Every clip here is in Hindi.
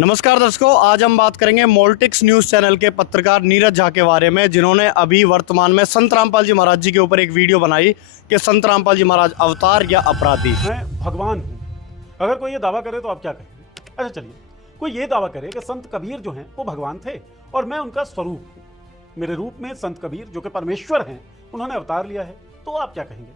नमस्कार दर्शकों, आज हम बात करेंगे मोल्टिक्स न्यूज़ चैनल के पत्रकार नीरज झा के बारे में, जिन्होंने अभी वर्तमान में संत रामपाल जी महाराज जी के ऊपर एक वीडियो बनाई कि संत रामपाल जी महाराज अवतार या अपराधी। मैं भगवान हूँ। अगर कोई ये दावा करे तो आप क्या कहेंगे? अच्छा चलिए, कोई ये दावा करे कि संत कबीर जो हैं वो भगवान थे और मैं उनका स्वरूप हूँ। मेरे रूप में संत कबीर जो कि परमेश्वर हैं उन्होंने अवतार लिया है, तो आप क्या कहेंगे?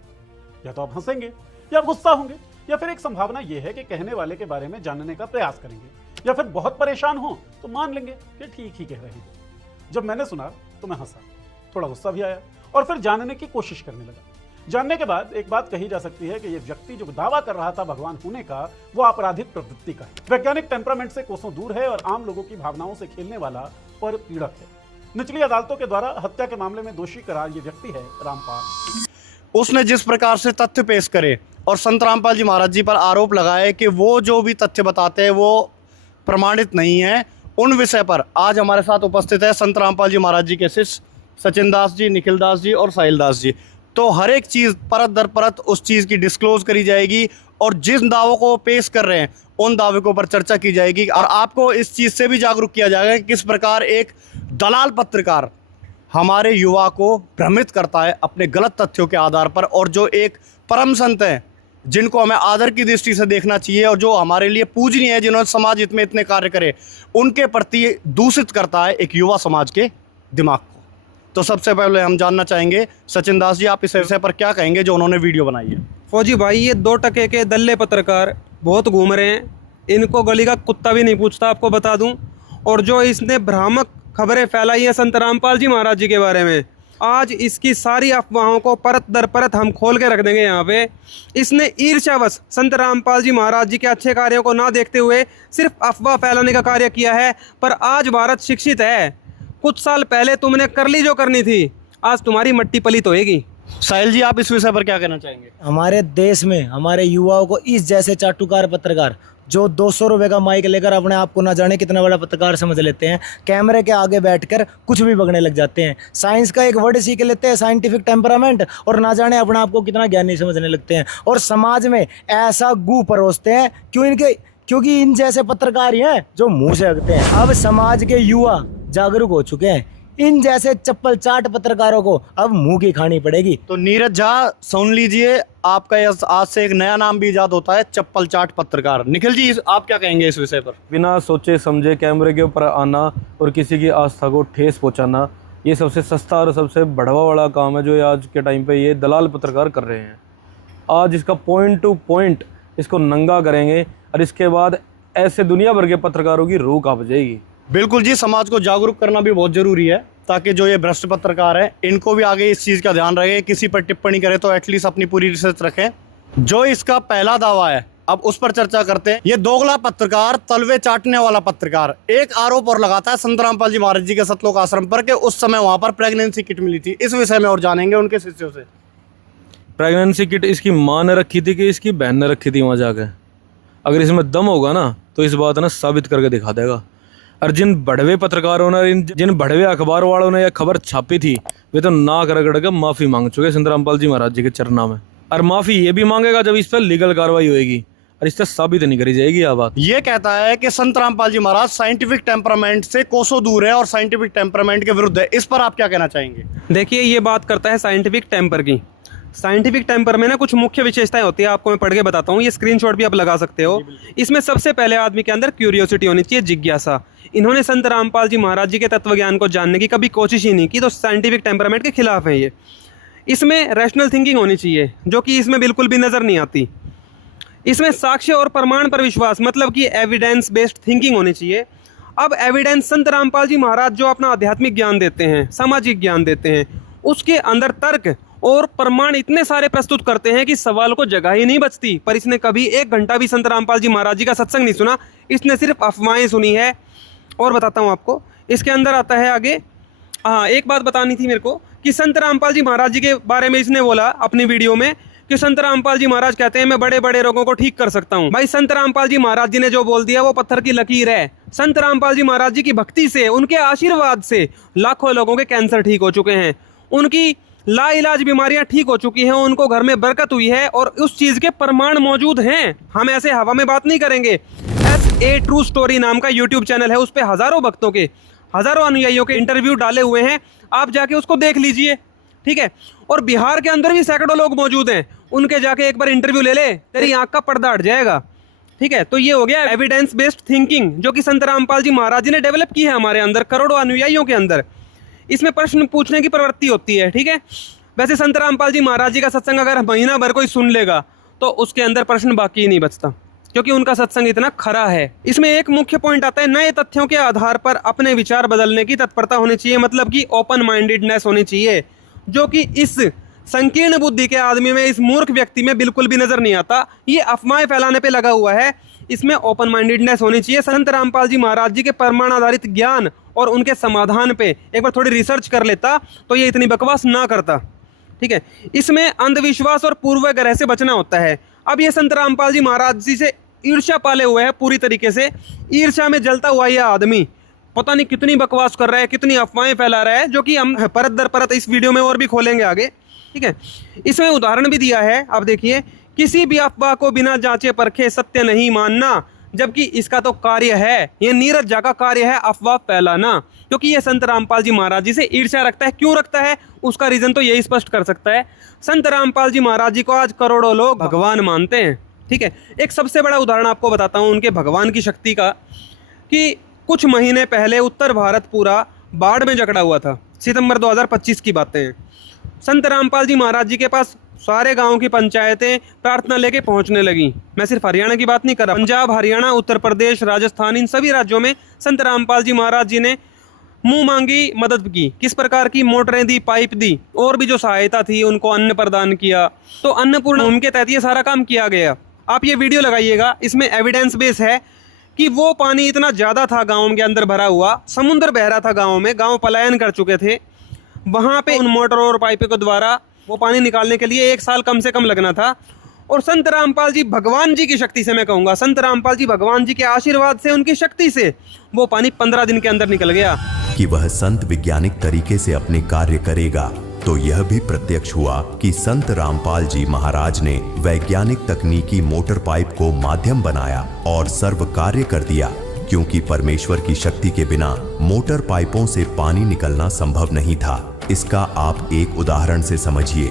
या तो आप हंसेंगे या गुस्सा होंगे, या फिर एक संभावना ये है कि कहने वाले के बारे में जानने का प्रयास करेंगे, या फिर बहुत परेशान हो तो मान लेंगे कि ठीक ही कह रहे हैं। जब मैंने सुना तो मैं हंसा, थोड़ा गुस्सा भी आया और फिर जानने की कोशिश करने लगा। जानने के बाद एक बात कही जा सकती है कि ये व्यक्ति जो दावा कर रहा था भगवान होने का, वो आपराधिक प्रवृत्ति का है, वैज्ञानिक टेम्परामेंट से कोसों दूर है और आम लोगों की भावनाओं से खेलने वाला पर पीड़क है। निचली अदालतों के द्वारा हत्या के मामले में दोषी करार ये व्यक्ति है रामपाल। उसने जिस प्रकार से तथ्य पेश करे और संत रामपाल जी महाराज जी पर आरोप लगाए कि वो जो भी तथ्य बताते हैं वो प्रमाणित नहीं है, उन विषय पर आज हमारे साथ उपस्थित है संत रामपाल जी महाराज जी के शिष्य सचिन दास जी, निखिल दास जी और साहिल दास जी। तो हर एक चीज़ परत दर परत उस चीज़ की डिस्क्लोज करी जाएगी और जिस दावों को पेश कर रहे हैं उन दावे के ऊपर चर्चा की जाएगी और आपको इस चीज़ से भी जागरूक किया जाएगा कि किस प्रकार एक दलाल पत्रकार हमारे युवा को भ्रमित करता है अपने गलत तथ्यों के आधार पर, और जो एक परम संत हैं जिनको हमें आदर की दृष्टि से देखना चाहिए और जो हमारे लिए पूजनीय है, जिन्होंने समाज हित में इतने कार्य करे, उनके प्रति दूषित करता है एक युवा समाज के दिमाग को। तो सबसे पहले हम जानना चाहेंगे सचिन दास जी, आप इस विषय पर क्या कहेंगे जो उन्होंने वीडियो बनाई है? फौजी भाई, ये 2 टके के दल्ले पत्रकार बहुत घूम रहे हैं, इनको गली का कुत्ता भी नहीं पूछता, आपको बता दूं। और जो इसने भ्रामक खबरें फैलाई है संत रामपाल जी महाराज जी के बारे में, आज इसकी सारी अफवाहों को परत दर परत हम खोल के रख देंगे यहाँ पे। इसने ईर्ष्यावश संत रामपाल जी महाराज जी के अच्छे कार्यों को ना देखते हुए सिर्फ अफवाह फैलाने का कार्य किया है। पर आज भारत शिक्षित है, कुछ साल पहले तुमने कर ली जो करनी थी, आज तुम्हारी मट्टी पलीत होएगी। साहिल जी, आप इस विषय पर क्या कहना चाहेंगे? हमारे देश में हमारे युवाओं को इस जैसे चाटुकार पत्रकार जो 200 रुपए का माइक लेकर अपने आप को ना जाने कितना बड़ा पत्रकार समझ लेते हैं, कैमरे के आगे बैठकर कुछ भी बकने लग जाते हैं, साइंस का एक वर्ड सीख लेते हैं साइंटिफिक टेम्परामेंट, और ना जाने अपने आप को कितना ज्ञानी समझने लगते हैं और समाज में ऐसा गू परोसते हैं। क्योंकि इन जैसे पत्रकार ही हैं जो मुंह से हकते हैं। अब समाज के युवा जागरूक हो चुके हैं, इन जैसे चप्पल चाट पत्रकारों को अब मुंह की खानी पड़ेगी। तो नीरज झा, सुन लीजिए, आपका आज से एक नया नाम भी इजाद होता है, चप्पल चाट पत्रकार। निखिल जी, आप क्या कहेंगे इस विषय पर? बिना सोचे समझे कैमरे के ऊपर आना और किसी की आस्था को ठेस पहुंचाना, ये सबसे सस्ता और सबसे बढ़ावा वाला काम है जो आज के टाइम पे ये दलाल पत्रकार कर रहे हैं। आज इसका पॉइंट टू पॉइंट इसको नंगा करेंगे और इसके बाद ऐसे दुनिया भर के पत्रकारों की रूह कांप जाएगी। बिल्कुल जी, समाज को जागरूक करना भी बहुत ज़रूरी है ताकि जो ये भ्रष्ट पत्रकार हैं इनको भी आगे इस चीज़ का ध्यान रहे, किसी पर टिप्पणी करे तो एटलीस्ट अपनी पूरी रिसर्च रखें। जो इसका पहला दावा है अब उस पर चर्चा करते हैं। ये दोगला पत्रकार, तलवे चाटने वाला पत्रकार, एक आरोप और लगाता है संत रामपाल जी महाराज जी के सतलोक आश्रम पर कि उस समय वहाँ पर प्रेगनेंसी किट मिली थी। इस विषय में और जानेंगे उनके शिष्यों से। प्रेगनेंसी किट इसकी माँ ने रखी थी कि इसकी बहन ने रखी थी वहाँ जाके? अगर इसमें दम होगा ना तो इस बात ना साबित करके दिखा देगा। और जिन बढ़वे पत्रकारों ने, जिन बढ़वे अखबार वालों ने यह खबर छापी थी, वे तो नाक रगड़ के माफ़ी मांग चुके संत रामपाल जी महाराज जी के चरणों में। और माफ़ी ये भी मांगेगा जब इस पर लीगल कार्रवाई होएगी और इससे साबित नहीं करी जाएगी। यह बात ये कहता है कि संत रामपाल जी महाराज साइंटिफिक टेम्परामेंट से कोसों दूर है और साइंटिफिक टेम्परामेंट के विरुद्ध है। इस पर आप क्या कहना चाहेंगे? देखिए, ये बात करता है साइंटिफिक टेम्पर की। साइंटिफिक टेम्पर में ना कुछ मुख्य विशेषताएं होती है, आपको मैं पढ़ के बताता हूँ, ये स्क्रीनशॉट भी आप लगा सकते हो। इसमें सबसे पहले आदमी के अंदर क्यूरियोसिटी होनी चाहिए, जिज्ञासा। इन्होंने संत रामपाल जी महाराज जी के तत्व ज्ञान को जानने की कभी कोशिश ही नहीं की, तो साइंटिफिक टेम्परामेंट के खिलाफ है ये। इसमें रैशनल थिंकिंग होनी चाहिए, जो कि इसमें बिल्कुल भी नज़र नहीं आती। इसमें साक्ष्य और प्रमाण पर विश्वास, मतलब कि एविडेंस बेस्ड थिंकिंग होनी चाहिए। अब एविडेंस, संत रामपाल जी महाराज जो अपना आध्यात्मिक ज्ञान देते हैं, सामाजिक ज्ञान देते हैं, उसके अंदर तर्क और प्रमाण इतने सारे प्रस्तुत करते हैं कि सवाल को जगह ही नहीं बचती। पर इसने कभी 1 घंटा भी संत रामपाल जी महाराज जी का सत्संग नहीं सुना, इसने सिर्फ अफवाहें सुनी है। और बताता हूँ आपको, इसके अंदर आता है आगे। हाँ, एक बात बतानी थी मेरे को कि संत रामपाल जी महाराज जी के बारे में इसने बोला अपनी वीडियो में कि संत रामपाल जी महाराज कहते हैं मैं बड़े बड़े रोगों को ठीक कर सकता हूँ। भाई, संत रामपाल जी महाराज जी ने जो बोल दिया वो पत्थर की लकीर है। संत रामपाल जी महाराज जी की भक्ति से, उनके आशीर्वाद से लाखों लोगों के कैंसर ठीक हो चुके हैं, उनकी लाइलाज बीमारियां ठीक हो चुकी हैं, उनको घर में बरकत हुई है और उस चीज़ के प्रमाण मौजूद हैं। हम ऐसे हवा में बात नहीं करेंगे। ए ट्रू स्टोरी नाम का यूट्यूब चैनल है, उस पे हजारों भक्तों के, हजारों अनुयायियों के इंटरव्यू डाले हुए हैं, आप जाके उसको देख लीजिए, ठीक है। और बिहार के अंदर भी सैकड़ों लोग मौजूद हैं, उनके जाके एक बार इंटरव्यू ले ले, तेरी आंख का पर्दा हट जाएगा, ठीक है। तो ये हो गया एविडेंस बेस्ड थिंकिंग जो कि संत रामपाल जी महाराज जी ने डेवलप की है हमारे अंदर, करोड़ों अनुयायियों के अंदर। इसमें प्रश्न पूछने की प्रवृत्ति होती है, ठीक है। वैसे संत रामपाल जी महाराज जी का सत्संग अगर महीना भर कोई सुन लेगा तो उसके अंदर प्रश्न बाकी ही नहीं बचता, क्योंकि उनका सत्संग इतना खरा है। इसमें एक मुख्य पॉइंट आता है, नए तथ्यों के आधार पर अपने विचार बदलने की तत्परता होनी चाहिए, मतलब कि ओपन माइंडेडनेस होनी चाहिए, जो कि इस संकीर्ण बुद्धि के आदमी में, इस मूर्ख व्यक्ति में बिल्कुल भी नजर नहीं आता। ये अफवाहें फैलाने पे लगा हुआ है, इसमें ओपन माइंडेडनेस होनी चाहिए। संत रामपाल जी महाराज जी के प्रमाण आधारित ज्ञान और उनके समाधान पे एक बार थोड़ी रिसर्च कर लेता तो ये इतनी बकवास ना करता, ठीक है। इसमें अंधविश्वास और पूर्वाग्रह से बचना होता है। अब ये संत रामपाल जी महाराज जी से ईर्ष्या पाले हुए है पूरी तरीके से, ईर्ष्या में जलता हुआ यह आदमी पता नहीं कितनी बकवास कर रहा है, कितनी अफवाहें फैला रहा है, जो कि हम परत दर परत इस वीडियो में और भी खोलेंगे आगे, ठीक है। इसमें उदाहरण भी दिया है, आप देखिए, किसी भी अफवाह को बिना जांचे परखे सत्य नहीं मानना, जबकि इसका तो कार्य है, ये नीरज झा का कार्य है अफवाह फैलाना, क्योंकि ये संत रामपाल जी महाराज जी से ईर्ष्या रखता है। क्यों रखता है, उसका रीजन तो यही स्पष्ट कर सकता है। संत रामपाल जी महाराज जी को आज करोड़ों लोग भगवान मानते हैं, ठीक है। एक सबसे बड़ा उदाहरण आपको बताता हूँ उनके भगवान की शक्ति का, कि कुछ महीने पहले उत्तर भारत पूरा बाढ़ में जकड़ा हुआ था, सितंबर 2025 की बातें हैं। संत रामपाल जी महाराज जी के पास सारे गांव की पंचायतें प्रार्थना लेके पहुंचने लगी। मैं सिर्फ हरियाणा की बात नहीं कर रहा, पंजाब, हरियाणा, उत्तर प्रदेश, राजस्थान, इन सभी राज्यों में संत रामपाल जी महाराज जी ने मुंह मांगी मदद की। किस प्रकार की, मोटरें दी, पाइप दी, और भी जो सहायता थी, उनको अन्न प्रदान किया। तो अन्नपूर्ण मुहिम के तहत ये सारा काम किया गया। आप ये वीडियो लगाइएगा, इसमें एविडेंस बेस है कि वो पानी इतना ज़्यादा था गाँव के अंदर भरा हुआ, समुद्र बह रहा था गाँव में, गाँव पलायन कर चुके थे। वहाँ पे उन मोटर और पाइपों के द्वारा वो पानी निकालने के लिए 1 साल कम से कम लगना था। और संत रामपाल जी भगवान जी की शक्ति से, मैं कहूँगा संत रामपाल जी भगवान जी के आशीर्वाद से, उनकी शक्ति से वो पानी 15 दिन के अंदर निकल गया। कि वह संत वैज्ञानिक तरीके से अपने कार्य करेगा, तो यह भी प्रत्यक्ष हुआ कि संत रामपाल जी महाराज ने वैज्ञानिक तकनीकी मोटर पाइप को माध्यम बनाया और सर्व कार्य कर दिया, क्योंकि परमेश्वर की शक्ति के बिना मोटर पाइपों से पानी निकलना संभव नहीं था। इसका आप एक उदाहरण से समझिए।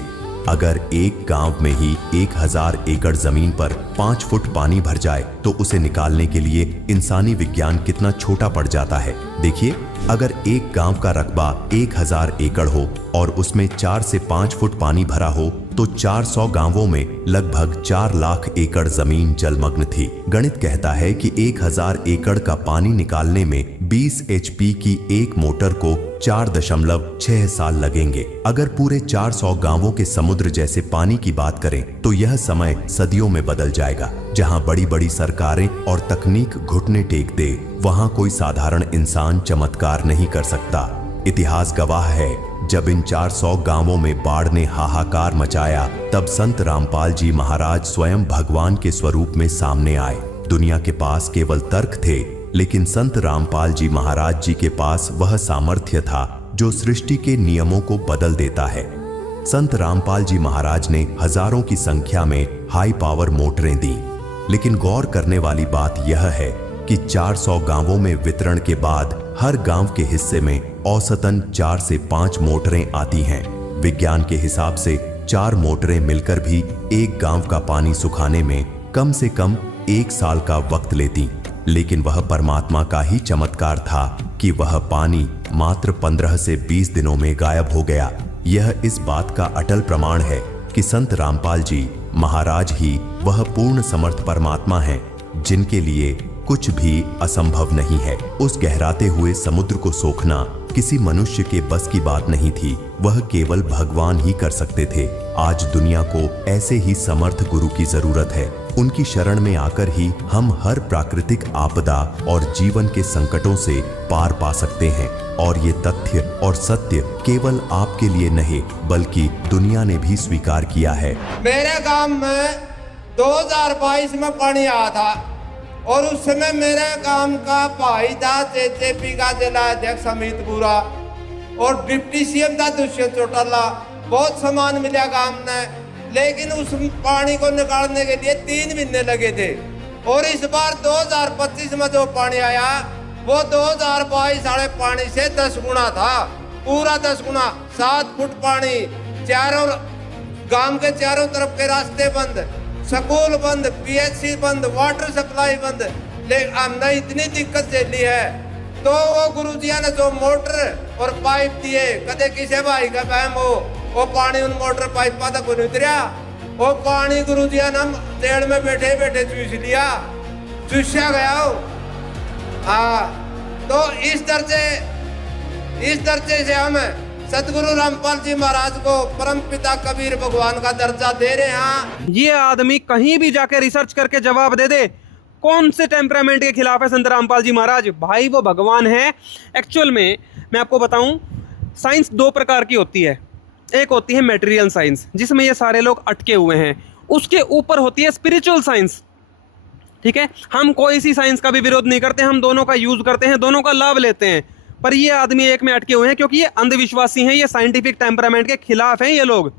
अगर एक गांव में ही 1000 एकड़ जमीन पर 5 फुट पानी भर जाए तो उसे निकालने के लिए इंसानी विज्ञान कितना छोटा पड़ जाता है। देखिए, अगर एक गांव का रकबा 1000 एकड़ हो और उसमें 4 से 5 फुट पानी भरा हो तो 400 गांवों में लगभग 4 लाख एकड़ जमीन जलमग्न थी। गणित कहता है कि 1000 एकड़ का पानी निकालने में 20 HP की एक मोटर को 4.6 साल लगेंगे। अगर पूरे 400 गांवों के समुद्र जैसे पानी की बात करें तो यह समय सदियों में बदल जाएगा। जहां बड़ी बड़ी सरकारें और तकनीक घुटने टेक दे, वहां कोई साधारण इंसान चमत्कार नहीं कर सकता। इतिहास गवाह है, जब इन 400 गांवों में बाढ़ ने हाहाकार मचाया, तब संत रामपाल जी महाराज स्वयं भगवान के स्वरूप में सामने आए। दुनिया के पास केवल तर्क थे, लेकिन संत रामपाल जी महाराज जी के पास वह सामर्थ्य था जो सृष्टि के नियमों को बदल देता है। संत रामपाल जी महाराज ने हजारों की संख्या में हाई पावर मोटरें दी, लेकिन गौर करने वाली बात यह है कि 400 गांवों में वितरण के बाद हर गांव के हिस्से में औसतन 4 से 5 मोटरें आती हैं। विज्ञान के हिसाब से 4 मोटरें मिलकर भी एक गांव का पानी सुखाने में कम से कम 1 साल का वक्त लेती। लेकिन वह परमात्मा का ही चमत्कार था कि वह पानी मात्र 15 से 20 दिनों में गायब हो गया। यह इस बात का अटल प्रमाण है कि संत रामपाल जी महाराज ही वह पूर्ण समर्थ परमात्मा हैं, जिनके लिए कुछ भी असंभव नहीं है। उस गहराते हुए समुद्र को सोखना किसी मनुष्य के बस की बात नहीं थी, वह केवल भगवान ही कर सकते थे। आज दुनिया को ऐसे ही समर्थ गुरु की जरूरत है। उनकी शरण में आकर ही हम हर प्राकृतिक आपदा और जीवन के संकटों से पार पा सकते हैं। और ये तथ्य और सत्य केवल आपके लिए नहीं, बल्कि दुनिया ने भी स्वीकार किया है। मेरे गांव में 2022 में पानी आया था और उस समय मेरे गांव का भाई था जेजेपी का जिला अध्यक्ष अमित बुरा और डिप्टी सीएम था दुष्यंत चौटाला। बहुत सामान मिला गांव ने, लेकिन उस पानी को निकालने के लिए 3 महीने लगे थे। और इस बार 2025 में जो पानी आया वो 2022 वाले पानी से 10 गुना था, पूरा 10 गुना। 7 फुट पानी, चारों गांव के चारों तरफ के रास्ते बंद, स्कूल बंद, पीएचसी बंद, वाटर सप्लाई बंद। लेकिन हमने इतनी दिक्कत झेली है, तो वो गुरुजिया ने जो मोटर और पाइप दिए, कदे किसी भाई का बहम हो, वो पानी उन मोटर पाइपा तक नहीं उतरिया। वो पानी गुरुजिया ने तेल में बैठे बैठे चूस लिया, चूसा गया हो। हाँ, तो इस दर्जे से हम सतगुरु रामपाल जी महाराज को परम पिता कबीर भगवान का दर्जा दे रहे हैं। ये आदमी कहीं भी जाके रिसर्च करके जवाब दे दे कौन से टेम्परामेंट के खिलाफ है संत रामपाल जी महाराज, भाई वो भगवान है। एक्चुअल में मैं आपको बताऊं, साइंस 2 प्रकार की होती है। एक होती है मेटेरियल साइंस, जिसमें ये सारे लोग अटके हुए हैं। उसके ऊपर होती है स्पिरिचुअल साइंस। ठीक है, हम कोई सी साइंस का भी विरोध नहीं करते, हम दोनों का यूज करते हैं, दोनों का लाभ लेते हैं। पर ये आदमी एक में अटके हुए हैं क्योंकि ये अंधविश्वासी हैं, ये साइंटिफिक टेम्परामेंट के खिलाफ हैं ये लोग।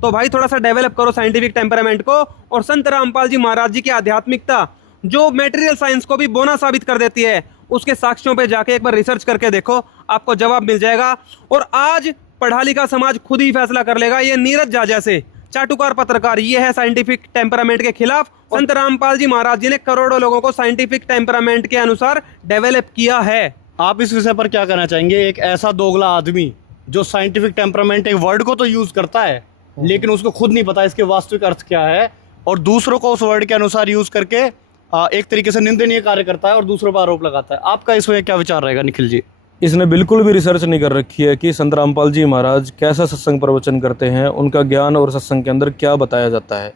तो भाई थोड़ा सा डेवलप करो साइंटिफिक टेम्परामेंट को। और संत रामपाल जी महाराज जी की आध्यात्मिकता जो मेटेरियल साइंस को भी बोना साबित कर देती है, उसके साक्ष्यों पे जाके एक बार रिसर्च करके देखो, आपको जवाब मिल जाएगा। और आज पढ़ा लिखा समाज खुद ही फैसला कर लेगा। ये नीरज झा जैसे चाटुकार पत्रकार ये है साइंटिफिक टेम्परामेंट के खिलाफ। संत रामपाल जी महाराज जी ने करोड़ों लोगों को साइंटिफिक टेम्परामेंट के अनुसार डेवलप किया है। आप इस विषय पर क्या कहना चाहेंगे? एक ऐसा दोगला आदमी जो साइंटिफिक टेम्परामेंट एक वर्ड को तो यूज करता है, लेकिन उसको खुद नहीं पता इसके वास्तविक अर्थ क्या है, और दूसरों को उस वर्ड के अनुसार यूज करके एक तरीके से निंदनीय कार्य करता है और दूसरों पर आरोप लगाता है। आपका इसमें क्या विचार रहेगा निखिल जी? इसने बिल्कुल भी रिसर्च नहीं कर रखी है कि संत रामपाल जी महाराज कैसा सत्संग प्रवचन करते हैं, उनका ज्ञान और सत्संग के अंदर क्या बताया जाता है।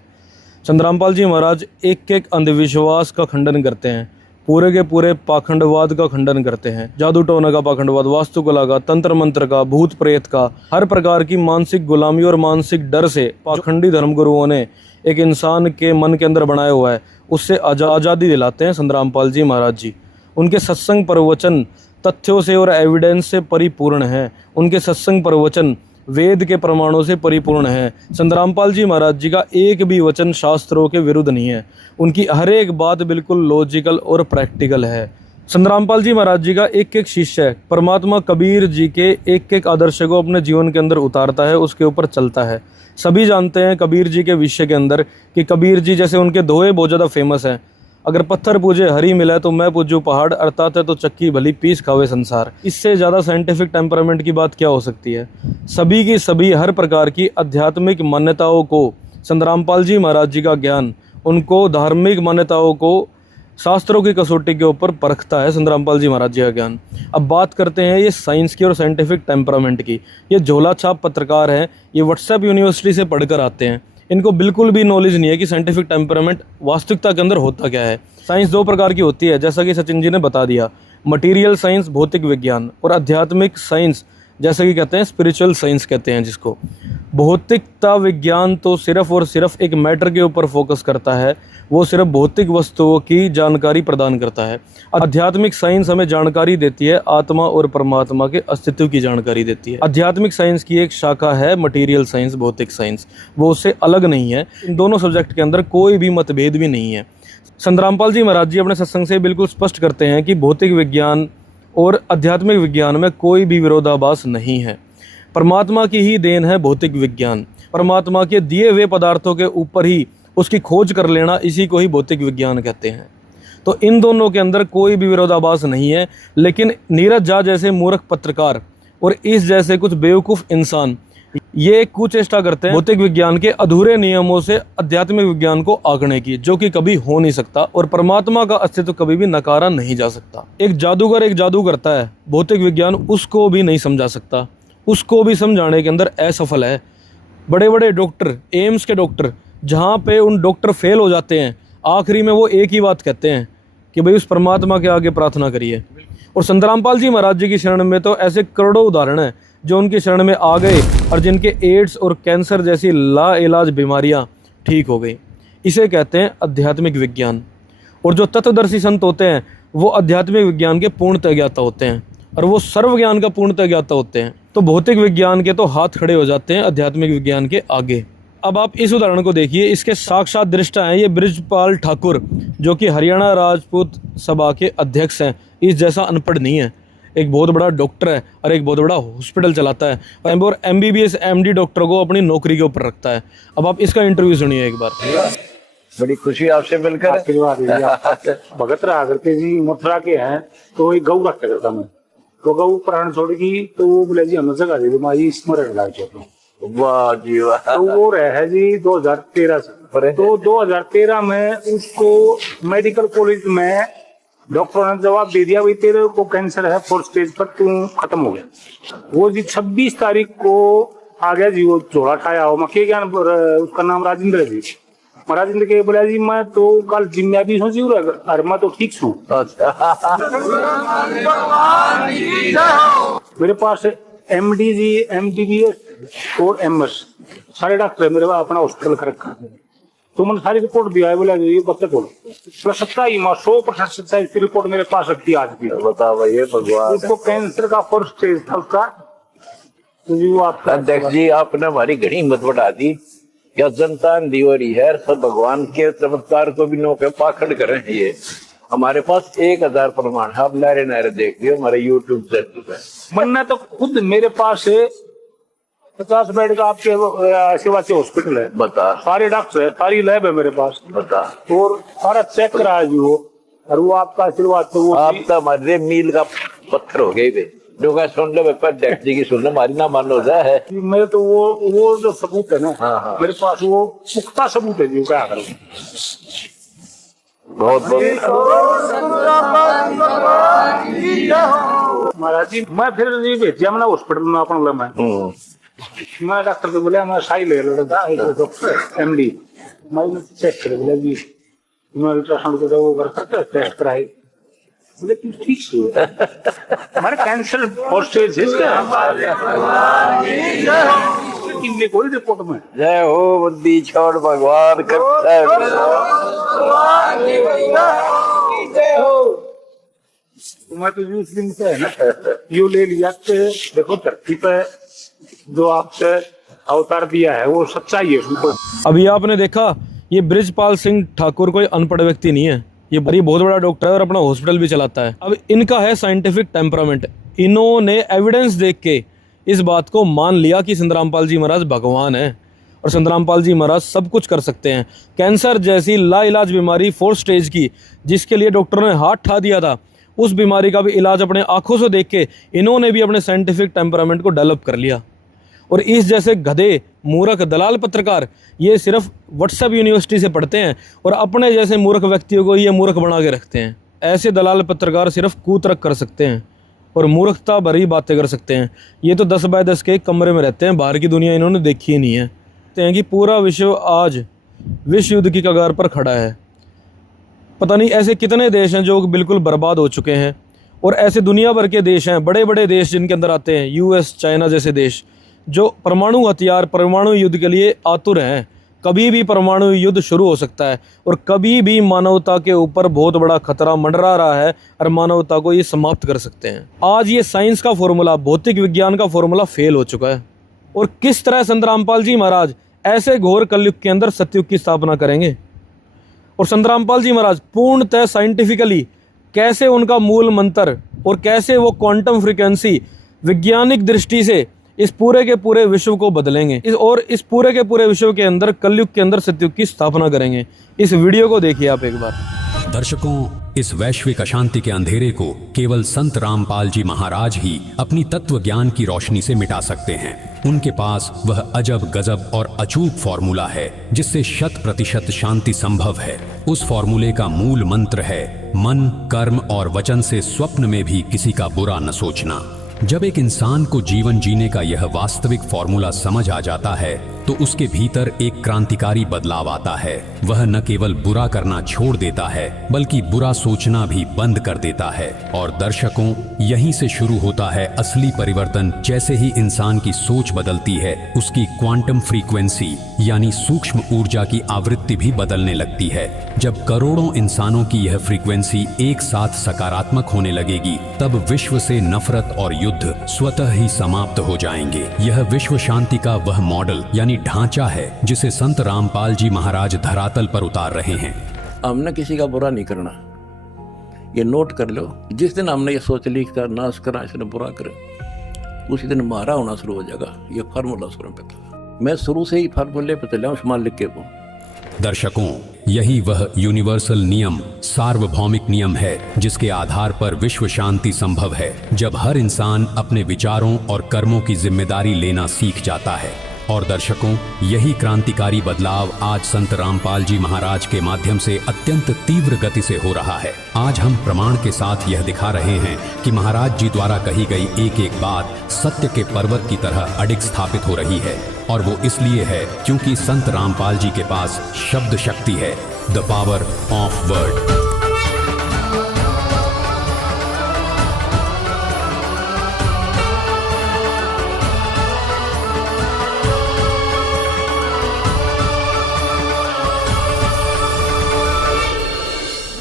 संत रामपाल जी महाराज एक एक अंधविश्वास का खंडन करते हैं, पूरे के पूरे पाखंडवाद का खंडन करते हैं। जादू टोना का पाखंडवाद, वास्तुकला का, तंत्र मंत्र का, भूत प्रेत का, हर प्रकार की मानसिक गुलामी और मानसिक डर से पाखंडी धर्मगुरुओं ने एक इंसान के मन के अंदर बनाया हुआ है, उससे आज़ादी दिलाते हैं संत रामपाल जी महाराज जी। उनके सत्संग प्रवचन तथ्यों से और एविडेंस से परिपूर्ण है। उनके सत्संग प्रवचन वेद के प्रमाणों से परिपूर्ण है। संत रामपाल जी महाराज जी का एक भी वचन शास्त्रों के विरुद्ध नहीं है। उनकी हर एक बात बिल्कुल लॉजिकल और प्रैक्टिकल है। संत रामपाल जी महाराज जी का एक एक शिष्य परमात्मा कबीर जी के एक एक आदर्श को अपने जीवन के अंदर उतारता है, उसके ऊपर चलता है। सभी जानते हैं कबीर जी के विषय के अंदर कि कबीर जी जैसे उनके दोहे बहुत ज़्यादा फेमस हैं। अगर पत्थर पूजे हरी मिले तो मैं पूजूं पहाड़, अर्थात है तो चक्की भली पीस खावे संसार। इससे ज़्यादा साइंटिफिक टेम्परामेंट की बात क्या हो सकती है? सभी की सभी हर प्रकार की आध्यात्मिक मान्यताओं को संत रामपाल जी महाराज जी का ज्ञान, उनको धार्मिक मान्यताओं को शास्त्रों की कसौटी के ऊपर परखता है संत रामपाल जी महाराज जी का ज्ञान। अब बात करते हैं ये साइंस की और साइंटिफिक टेम्परामेंट की। ये झोला छाप पत्रकार हैं, ये व्हाट्सएप यूनिवर्सिटी से पढ़कर आते हैं, इनको बिल्कुल भी नॉलेज नहीं है कि साइंटिफिक टेम्परामेंट वास्तविकता के अंदर होता क्या है। साइंस 2 प्रकार की होती है, जैसा कि सचिन जी ने बता दिया। मटीरियल साइंस भौतिक विज्ञान, और आध्यात्मिक साइंस जैसा कि कहते हैं स्पिरिचुअल साइंस कहते हैं जिसको। भौतिकता विज्ञान तो सिर्फ और सिर्फ एक मैटर के ऊपर फोकस करता है, वो सिर्फ भौतिक वस्तुओं की जानकारी प्रदान करता है। आध्यात्मिक साइंस हमें जानकारी देती है, आत्मा और परमात्मा के अस्तित्व की जानकारी देती है। आध्यात्मिक साइंस की एक शाखा है मटीरियल साइंस, भौतिक साइंस, वो उससे अलग नहीं है। इन दोनों सब्जेक्ट के अंदर कोई भी मतभेद भी नहीं है। संत रामपाल जी महाराज जी अपने सत्संग से बिल्कुल स्पष्ट करते हैं कि भौतिक विज्ञान और आध्यात्मिक विज्ञान में कोई भी विरोधाभास नहीं है। परमात्मा की ही देन है भौतिक विज्ञान। परमात्मा के दिए हुए पदार्थों के ऊपर ही उसकी खोज कर लेना, इसी को ही भौतिक विज्ञान कहते हैं। तो इन दोनों के अंदर कोई भी विरोधाभास नहीं है। लेकिन नीरज झा जैसे मूर्ख पत्रकार और इस जैसे कुछ बेवकूफ़ इंसान ये कुचेष्टा करते हैं भौतिक विज्ञान के अधूरे नियमों से आध्यात्मिक विज्ञान को आंकने की, जो कि कभी हो नहीं सकता, और परमात्मा का अस्तित्व कभी भी नकारा नहीं जा सकता। एक जादूगर एक जादू करता है, भौतिक विज्ञान उसको भी नहीं समझा सकता, उसको भी समझाने के अंदर असफल है। बड़े बड़े डॉक्टर, एम्स के डॉक्टर, जहाँ पे उन डॉक्टर फेल हो जाते हैं, आखिरी में वो एक ही बात कहते हैं कि भाई उस परमात्मा के आगे प्रार्थना करिए। और संत रामपाल जी महाराज जी की शरण में तो ऐसे करोड़ों उदाहरण हैं जो उनकी शरण में आ गए और जिनके एड्स और कैंसर जैसी लाइलाज बीमारियां ठीक हो गई। इसे कहते हैं आध्यात्मिक विज्ञान। और जो तत्वदर्शी संत होते हैं वो आध्यात्मिक विज्ञान के पूर्णतः ज्ञाता होते हैं, और वो सर्व ज्ञान का पूर्णतः ज्ञाता होते हैं। तो भौतिक विज्ञान के तो हाथ खड़े हो जाते हैं आध्यात्मिक विज्ञान के आगे। अब आप इस उदाहरण को देखिए, इसके साक्षात दृष्टा हैं ये बृजपाल ठाकुर, जो कि हरियाणा राजपूत सभा के अध्यक्ष हैं। इस जैसा अनपढ़ नहीं है, एक बहुत बड़ा डॉक्टर है और एक बहुत बड़ा हॉस्पिटल चलाता है और MBBS MD डॉक्टर को अपनी नौकरी के ऊपर रखता है। अब आप इसका इंटरव्यू सुनिए एक बार। बड़ी खुशी आपसे मिलकर। भगत रहा करते जी, मथुरा के हैं, तो एक गऊ रखा करता मैं, तो गऊ प्राण छोड़ेगी तो वो बोले जी हमें जगह दे दो माँ जी, स्मरण लाग जाए। वाह जी वाह। तो वो रहे जी 2013 से, तो 2013 में उसको मेडिकल कॉलेज में डॉक्टर ने जवाब दे दिया, भाई तेरे को कैंसर है 4th स्टेज पर, तू खत्म हो गया। वो जी 26 तारीख को आ गया जी, वो झोला खाया हो मक्के ज्ञान, उसका नाम राजेंद्र जी। राजेंद्र के बोला जी मैं तो कल जिम में भी सोची और मैं तो ठीक छू। मेरे पास MD जी, MBBS और MS सारे डॉक्टर मेरे पास अपना हॉस्पिटल कर रखा है। तो मैंने सारी रिपोर्ट दिया है, बोला ये बच्चे को 100% सच्चाई की रिपोर्ट मेरे पास रखती है आज भी। बताओ भाई भगवान। उसको कैंसर का 4th स्टेज था उसका। तो जी वो आपका अध्यक्ष जी, आपने हमारी घड़ी हिम्मत बढ़ा दी। क्या जनता दी हो रही है, सब भगवान के चमत्कार को भी नो पे पाखंड कर रहे हैं। ये हमारे पास 1000 प्रमाण है, आप नारे नारे देख लियो हमारे YouTube चैनल पे। बनना तो खुद मेरे पास 50 बेड का आपके सेवा से हॉस्पिटल है। बता। सारे डॉक्टर है, सारी लैब है मेरे पास। बता। और सारा चेक करा है जी वो, और वो आपका आशीर्वाद तो वो आप तो हमारे मील का पत्थर हो गए। लोग सुन लो अध्यक्ष जी की, सुन लो हमारी ना मान लो है। मेरे तो वो जो सबूत है ना, हाँ। मेरे पास वो पुख्ता सबूत है जी, क्या करूँ। बहुत महाराज जी मैं फिर जी भेजिया मैंने हॉस्पिटल में अपन मैं डॉक्टर को बोला मैं साई ले लड़ा डॉक्टर MD मैं चेक कर बोला जी, मैं अल्ट्रासाउंड को वो कर टेस्ट कराई, बोले तू ठीक है हमारे कैंसर 4th स्टेज है इसका कोई रिपोर्ट में। जय हो बुद्धि छोड़ भगवान करता है। मैं तो उस दिन से है ना यू ले लिया कि देखो धरती पे जो आपसे अवतार दिया है वो सच्चाई है उसको। अभी आपने देखा, ये बृजपाल सिंह ठाकुर कोई अनपढ़ व्यक्ति नहीं है, ये बहुत बड़ा डॉक्टर है और अपना हॉस्पिटल भी चलाता है। अब इनका है साइंटिफिक टेम्परामेंट। इन्होंने एविडेंस देख के इस बात को मान लिया कि संतरामपाल जी महाराज भगवान है और संतरामपाल जी महाराज सब कुछ कर सकते हैं। कैंसर जैसी लाइलाज बीमारी 4th स्टेज की, जिसके लिए डॉक्टरों ने हाथ ठा दिया था, उस बीमारी का भी इलाज अपने आंखों से देख के इन्होंने भी अपने साइंटिफिक टेम्परामेंट को डेवलप कर लिया। और इस जैसे गधे मूर्ख दलाल पत्रकार ये सिर्फ व्हाट्सएप यूनिवर्सिटी से पढ़ते हैं और अपने जैसे मूर्ख व्यक्तियों को ये मूर्ख बना के रखते हैं। ऐसे दलाल पत्रकार सिर्फ कूतरक कर सकते हैं और मूर्खता भरी बातें कर सकते हैं। ये तो 10 बाय 10 के कमरे में रहते हैं, बाहर की दुनिया इन्होंने देखी ही नहीं है। कहते हैं कि पूरा विश्व आज विश्व युद्ध की कगार पर खड़ा है। पता नहीं ऐसे कितने देश हैं जो बिल्कुल बर्बाद हो चुके हैं, और ऐसे दुनिया भर के देश हैं, बड़े बड़े देश जिनके अंदर आते हैं US चाइना जैसे देश, जो परमाणु हथियार परमाणु युद्ध के लिए आतुर हैं। कभी भी परमाणु युद्ध शुरू हो सकता है और कभी भी मानवता के ऊपर बहुत बड़ा खतरा मंडरा रहा है और मानवता को ये समाप्त कर सकते हैं। आज ये साइंस का फॉर्मूला, भौतिक विज्ञान का फॉर्मूला फेल हो चुका है। और किस तरह संतरामपाल जी महाराज ऐसे घोर कलयुग के अंदर सतयुग की स्थापना करेंगे, और संतरामपाल जी महाराज पूर्णतः साइंटिफिकली कैसे उनका मूल मंत्र और कैसे वो क्वांटम फ्रीक्वेंसी वैज्ञानिक दृष्टि से इस पूरे के पूरे विश्व को बदलेंगे, इस पूरे के पूरे विश्व के अंदर कलयुग के अंदर सतयुग की स्थापना करेंगे। इस वीडियो को देखिए आप एक बार। दर्शकों, इस वैश्विक अशांति के अंधेरे को केवल संत रामपाल जी महाराज ही अपनी तत्व ज्ञान की रोशनी से मिटा सकते हैं। उनके पास वह अजब गजब और अचूक फॉर्मूला है जिससे 100% शांति संभव है। उस फॉर्मूले का मूल मंत्र है मन, कर्म और वचन से स्वप्न में भी किसी का बुरा न सोचना। जब एक इंसान को जीवन जीने का यह वास्तविक फॉर्मूला समझ आ जाता है तो उसके भीतर एक क्रांतिकारी बदलाव आता है। वह न केवल बुरा करना छोड़ देता है बल्कि बुरा सोचना भी बंद कर देता है। और दर्शकों, यहीं से शुरू होता है असली परिवर्तन। जैसे ही इंसान की सोच बदलती है, उसकी क्वांटम फ्रीक्वेंसी यानी सूक्ष्म ऊर्जा की आवृत्ति भी बदलने लगती है। जब करोड़ों इंसानों की यह फ्रीक्वेंसी एक साथ सकारात्मक होने लगेगी, तब विश्व से नफरत और युद्ध स्वतः ही समाप्त हो जाएंगे। यह विश्व शांति का वह मॉडल यानी यानी ढांचा है जिसे संत रामपाल जी महाराज धरातल पर उतार रहे हैं। हमने किसी का बुरा नहीं करना, ये नोट कर लो। जिस दिन हमने ये सोच ली कर नाश करा इसने बुरा करे, उसी दिन मारा होना शुरू हो जाएगा। ये फार्मूला शुरू पे था, मैं शुरू से ही फार्मूले पे चला हूँ मालिक के को। दर्शकों, यही वह यूनिवर्सल नियम, सार्वभौमिक नियम है जिसके आधार पर विश्व शांति संभव है, जब हर इंसान अपने विचारों और कर्मों की जिम्मेदारी लेना सीख जाता है। और दर्शकों, यही क्रांतिकारी बदलाव आज संत रामपाल जी महाराज के माध्यम से अत्यंत तीव्र गति से हो रहा है। आज हम प्रमाण के साथ यह दिखा रहे हैं कि महाराज जी द्वारा कही गई एक एक बात सत्य के पर्वत की तरह अडिग स्थापित हो रही है। और वो इसलिए है क्योंकि संत रामपाल जी के पास शब्द शक्ति है, द पावर ऑफ वर्ड।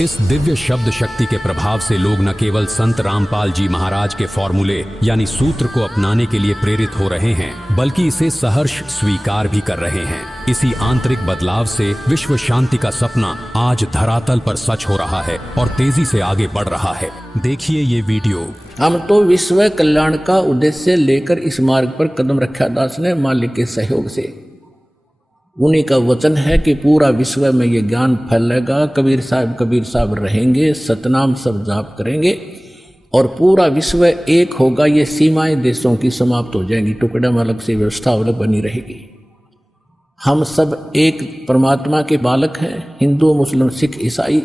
इस दिव्य शब्द शक्ति के प्रभाव से लोग न केवल संत रामपाल जी महाराज के फॉर्मूले यानी सूत्र को अपनाने के लिए प्रेरित हो रहे हैं, बल्कि इसे सहर्ष स्वीकार भी कर रहे हैं। इसी आंतरिक बदलाव से विश्व शांति का सपना आज धरातल पर सच हो रहा है और तेजी से आगे बढ़ रहा है। देखिए ये वीडियो। हम तो विश्व कल्याण का उद्देश्य लेकर इस मार्ग पर कदम रखा दास ने मालिक के सहयोग से। उन्हीं का वचन है कि पूरा विश्व में ये ज्ञान फैलेगा, कबीर साहब रहेंगे, सतनाम सब जाप करेंगे और पूरा विश्व एक होगा। ये सीमाएं देशों की समाप्त हो जाएंगी, टुकड़े में अलग से व्यवस्था अलग बनी रहेगी। हम सब एक परमात्मा के बालक हैं, हिंदू मुस्लिम सिख ईसाई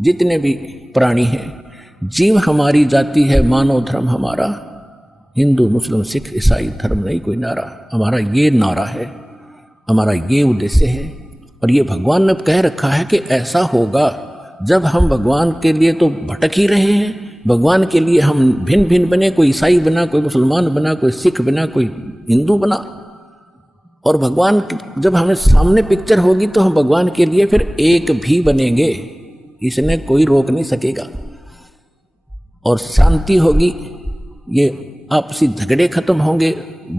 जितने भी प्राणी हैं। जीव हमारी जाति है, मानव धर्म हमारा, हिंदू मुस्लिम सिख ईसाई धर्म नहीं कोई नारा। हमारा ये नारा है, हमारा ये उद्देश्य है। और ये भगवान ने कह रखा है कि ऐसा होगा जब हम भगवान के लिए तो भटक ही रहे हैं, भगवान के लिए हम भिन्न भिन्न बने, कोई ईसाई बना, कोई मुसलमान बना, कोई सिख बना, कोई हिंदू बना। और भगवान जब हमें सामने पिक्चर होगी तो हम भगवान के लिए फिर एक भी बनेंगे, इसने कोई रोक नहीं सकेगा। और शांति होगी, ये आपसी झगड़े खत्म होंगे,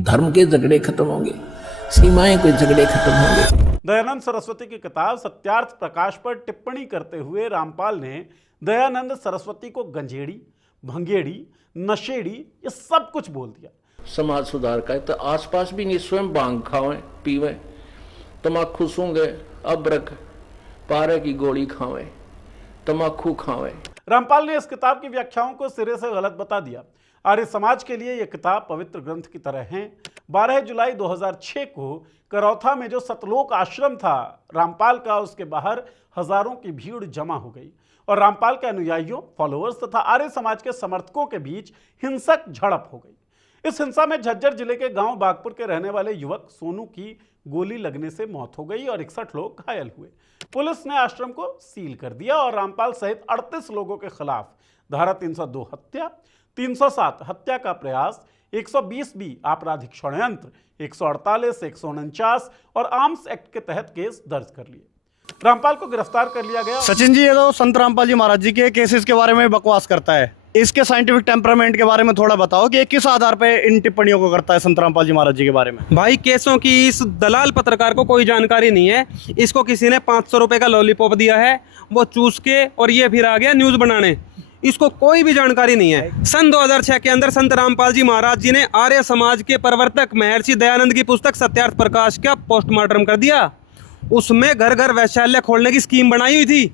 धर्म के झगड़े खत्म होंगे, सीमाएं के झगड़े खत्म होंगे। दयानंद सरस्वती की किताब सत्यार्थ प्रकाश पर टिप्पणी करते हुए रामपाल ने दयानंद सरस्वती को गंजेड़ी, भंगेड़ी, नशेड़ी ये सब कुछ बोल दिया। समाज सुधार का तो आसपास भी नहीं, स्वयं भांग खावें पीवें, तम्बाकू सूंघे, अबरक पारे की गोली खावें, तम्बाकू खावें। रामपाल ने इस किताब की व्याख्याओं को सिरे से गलत बता दिया। आर्य समाज के लिए यह किताब पवित्र ग्रंथ की तरह है। 12 जुलाई 2006 को करौथा में जो सतलोक आश्रम था रामपाल का, उसके बाहर हजारों की भीड़ जमा हो गई और रामपाल के अनुयायियों, फॉलोअर्स तथा आर्य समाज के समर्थकों के बीच हिंसक झड़प हो गई। इस हिंसा में झज्जर जिले के गांव बागपुर के रहने वाले युवक सोनू की गोली लगने से मौत हो गई और 61 लोग घायल हुए। पुलिस ने आश्रम को सील कर दिया और रामपाल सहित 38 लोगों के खिलाफ धारा 302 हत्या, 307 हत्या का प्रयास, 120 बी आपराधिक षड्यंत्र, 148, 149 और आर्म्स एक्ट के तहत केस दर्ज कर लिए। रामपाल को गिरफ्तार कर लिया गया। सचिन जी, ये तो संत रामपाल जी महाराज जी के केसेस के बारे में बकवास करता है, इसके साइंटिफिक टेम्परामेंट के बारे में थोड़ा बताओ कि किस आधार पे इन टिप्पणियों को करता है संत रामपाल जी महाराज जी के बारे में। भाई, केसों की इस दलाल पत्रकार को कोई जानकारी नहीं है। इसको किसी ने 500 रुपए का लॉलीपॉप दिया है, वो चूस के और ये फिर आ गया न्यूज बनाने। इसको कोई भी जानकारी नहीं है। सन 2006 के अंदर संत रामपाल जी महाराज जी ने आर्य समाज के प्रवर्तक महर्षि दयानंद की पुस्तक सत्यार्थ प्रकाश का पोस्टमार्टम कर दिया। उसमें घर घर वैश्यालय खोलने की स्कीम बनाई हुई थी।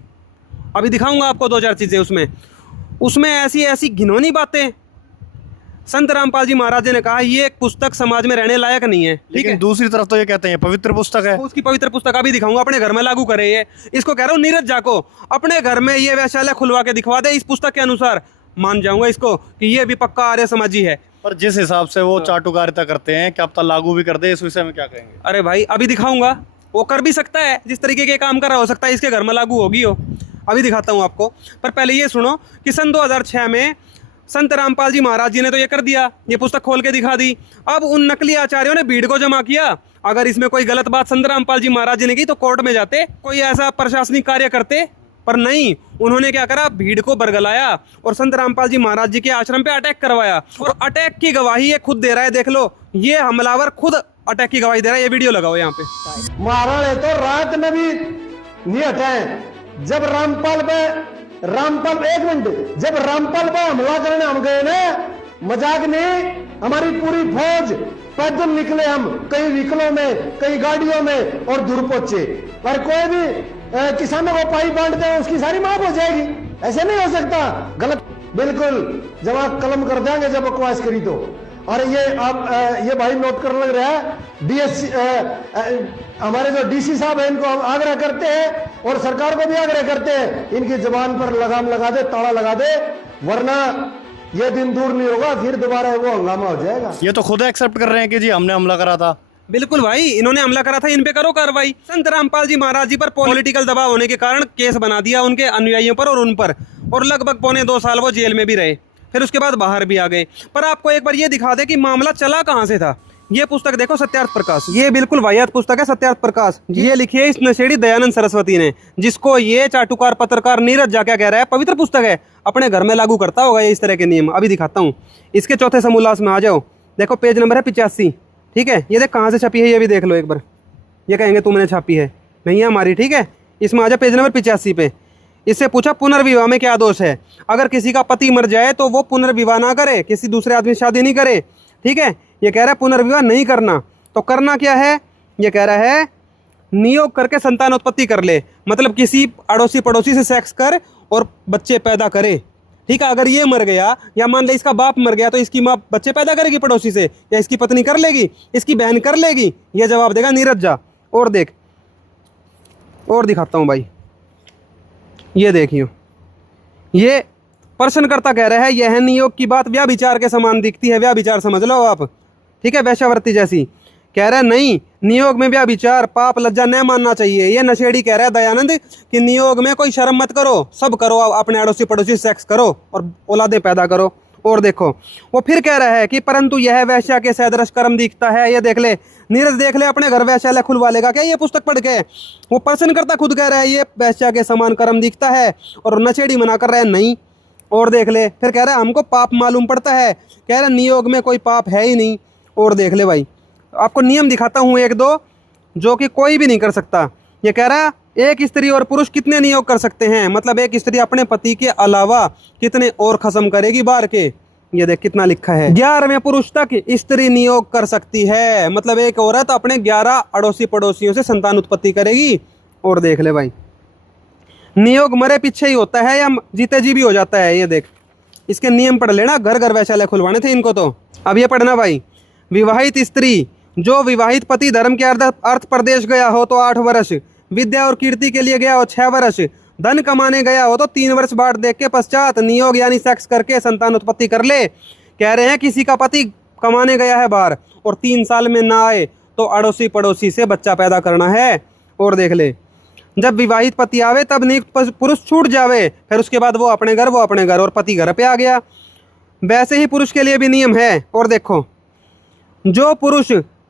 अभी दिखाऊंगा आपको 2-4 चीजें उसमें ऐसी ऐसी घिनौनी बातें। संत रामपाल जी महाराज जी ने कहा ये एक पुस्तक समाज में रहने लायक नहीं है। ठीक है, दूसरी तरफ तो ये कहते हैं पवित्र पुस्तक है। उसकी पवित्र पुस्तक अभी दिखाऊंगा, अपने घर में लागू करे। ये इसको कह रहा हूँ नीरज झा को अपने घर में ये वैश्यालय खुलवा के दिखवा दे, इस पुस्तक के अनुसार मान जाऊंगा इसको कि ये भी पक्का आर्य समाजी है। पर जिस हिसाब से वो चाटुकारिता करते हैं, क्या पता लागू भी कर दे, इस विषय में क्या कहेंगे? अरे भाई, अभी दिखाऊंगा, वो कर भी सकता है, जिस तरीके के काम कर रहा हो सकता है इसके घर में लागू होगी हो। अभी दिखाता हूँ आपको, पर पहले ये सुनो कि सन 2006 में संत रामपाल जी महाराज जी ने तो ये कर दिया, ये पुस्तक खोल के दिखा दी। अब उन नकली आचार्यों ने भीड़ को जमा किया। अगर इसमें कोई गलत बात संत रामपाल जी महाराज जी ने की तो कोर्ट में जाते, कोई ऐसा प्रशासनिक कार्य करते, पर नहीं। उन्होंने क्या करा, भीड़ को बरगलाया और संत रामपाल जी महाराज जी के आश्रम पे अटैक करवाया। और अटैक की गवाही ये खुद दे रहा है, देख लो। ये हमलावर खुद अटैक की गवाही दे रहा है। ये वीडियो लगाओ यहाँ पे। महाराणे तो रात में भी नहीं हटे। जब रामपाल एक मिनट, जब रामपाल पे हमला करने हम गए ना, मजाक नहीं, हमारी पूरी फौज पैदल निकले, हम कई व्हीकलों में, कई गाड़ियों में, और दूर पहुंचे। पर कोई भी किसानों को पाई बांटते हैं उसकी सारी माफ हो जाएगी, ऐसे नहीं हो सकता। गलत बिल्कुल। जब आप कलम कर देंगे जब बकवास करी तो। और ये आप ये भाई नोट करने लग रहा है, डीएससी हमारे जो डीसी साहब है, इनको हम आग्रह करते हैं और सरकार को भी आग्रह करते हैं, इनकी जबान पर लगाम लगा दे, ताला लगा दे, वरना ये दिन दूर नहीं होगा, फिर दोबारा वो हंगामा हो जाएगा। ये तो खुद एक्सेप्ट कर रहे हैं कि जी हमने हमला करा था। बिल्कुल भाई, इन्होंने हमला करा था, इन पे करो कार्रवाई। संत रामपाल जी महाराज जी पर पॉलिटिकल दबाव होने के कारण केस बना दिया उनके अनुयायियों पर और उन पर, और लगभग 1.25 साल वो जेल में भी रहे, फिर उसके बाद बाहर भी आ गए। पर आपको एक बार ये दिखा दे कि मामला चला कहाँ से था। ये पुस्तक देखो, सत्यार्थ प्रकाश, ये बिल्कुल वाहियात पुस्तक है सत्यार्थ प्रकाश। ये लिखी है इस नशेड़ी दयानंद सरस्वती ने, जिसको ये चाटुकार पत्रकार नीरज जा क्या कह रहा है, पवित्र पुस्तक है, अपने घर में लागू करता होगा ये इस तरह के नियम। अभी दिखाता हूँ। इसके चौथे समोल्लास में आ जाओ, देखो पेज नंबर है 85। ठीक है, ये देख कहाँ से छपी है, ये भी देख लो एक बार। ये कहेंगे तुमने छापी है, नहीं है हमारी। ठीक है, इसमें आ जाओ पेज नंबर 85 पे। इससे पूछा पुनर्विवाह में क्या दोष है। अगर किसी का पति मर जाए तो वो पुनर्विवाह ना करे, किसी दूसरे आदमी से शादी नहीं करे। ठीक है, ये कह रहा है पुनर्विवाह नहीं करना, तो करना क्या है, ये कह रहा है नियोग करके संतानोत्पत्ति कर ले, मतलब किसी अड़ोसी पड़ोसी से सेक्स कर और बच्चे पैदा करे। ठीक है, अगर ये मर गया या मान ले इसका बाप मर गया तो इसकी माँ बच्चे पैदा करेगी पड़ोसी से, या इसकी पत्नी कर लेगी, इसकी बहन कर लेगी। ये जवाब देगा नीरज झा। और देख, और दिखाता हूँ भाई, ये देखियो, ये प्रश्नकर्ता कह रहा है यह नियोग की बात व्याभिचार के समान दिखती है। व्याभिचार समझ लो आप, ठीक है, वैश्यावृत्ति जैसी। कह रहा है नहीं, नियोग में व्याभिचार पाप लज्जा न मानना चाहिए। ये नशेड़ी कह रहा है दयानंद कि नियोग में कोई शर्म मत करो, सब करो, अपने अड़ोसी पड़ोसी सेक्स करो और औलादे पैदा करो। और देखो वो फिर कह रहा है कि परंतु यह वैश्या के सदृश कर्म दिखता है। ये देख ले नीरज, देख ले, अपने घर वैश्यालय खुलवा लेगा क्या ये पुस्तक पढ़ के। वो प्रश्नकर्ता खुद कह रहा है ये वैश्या के समान कर्म दिखता है, और नशेड़ी मना कर रहा है नहीं। और देख ले, फिर कह रहा है हमको पाप मालूम पड़ता है, कह रहा है नियोग में कोई पाप है ही नहीं। और देख ले भाई, आपको नियम दिखाता हूँ एक दो जो कि कोई भी नहीं कर सकता। ये कह रहा है एक स्त्री और पुरुष कितने नियोग कर सकते हैं, मतलब एक स्त्री अपने पति के अलावा कितने और खसम करेगी बार के। ये देख कितना लिखा है, 11वें पुरुष तक स्त्री नियोग कर सकती है, मतलब एक औरत अपने 11 अड़ोसी पड़ोसियों से संतान उत्पत्ति करेगी। और देख ले भाई, नियोग मरे पीछे ही होता है या जीते जी भी हो जाता है। ये देख, इसके नियम पढ़ लेना, घर घर वैश्यालय खुलवाने थे इनको तो। अब ये पढ़ना भाई, विवाहित स्त्री जो विवाहित पति धर्म के अर्थ प्रदेश गया हो तो 8 वर्ष, विद्या और कीर्ति के लिए गया हो 6 वर्ष, धन कमाने गया हो तो 3 वर्ष बाट देख के पश्चात नियोग यानी सेक्स करके संतान उत्पत्ति कर ले। कह रहे हैं किसी का पति कमाने गया है बाहर और 3 साल में ना आए तो अड़ोसी पड़ोसी से बच्चा पैदा करना है। और देख ले, जब विवाहित पति आवे तब नियुक्त पुरुष छूट जावे, फिर उसके बाद वो अपने घर और पति घर पे आ गया। वैसे ही पुरुष के लिए भी नियम है। और देखो,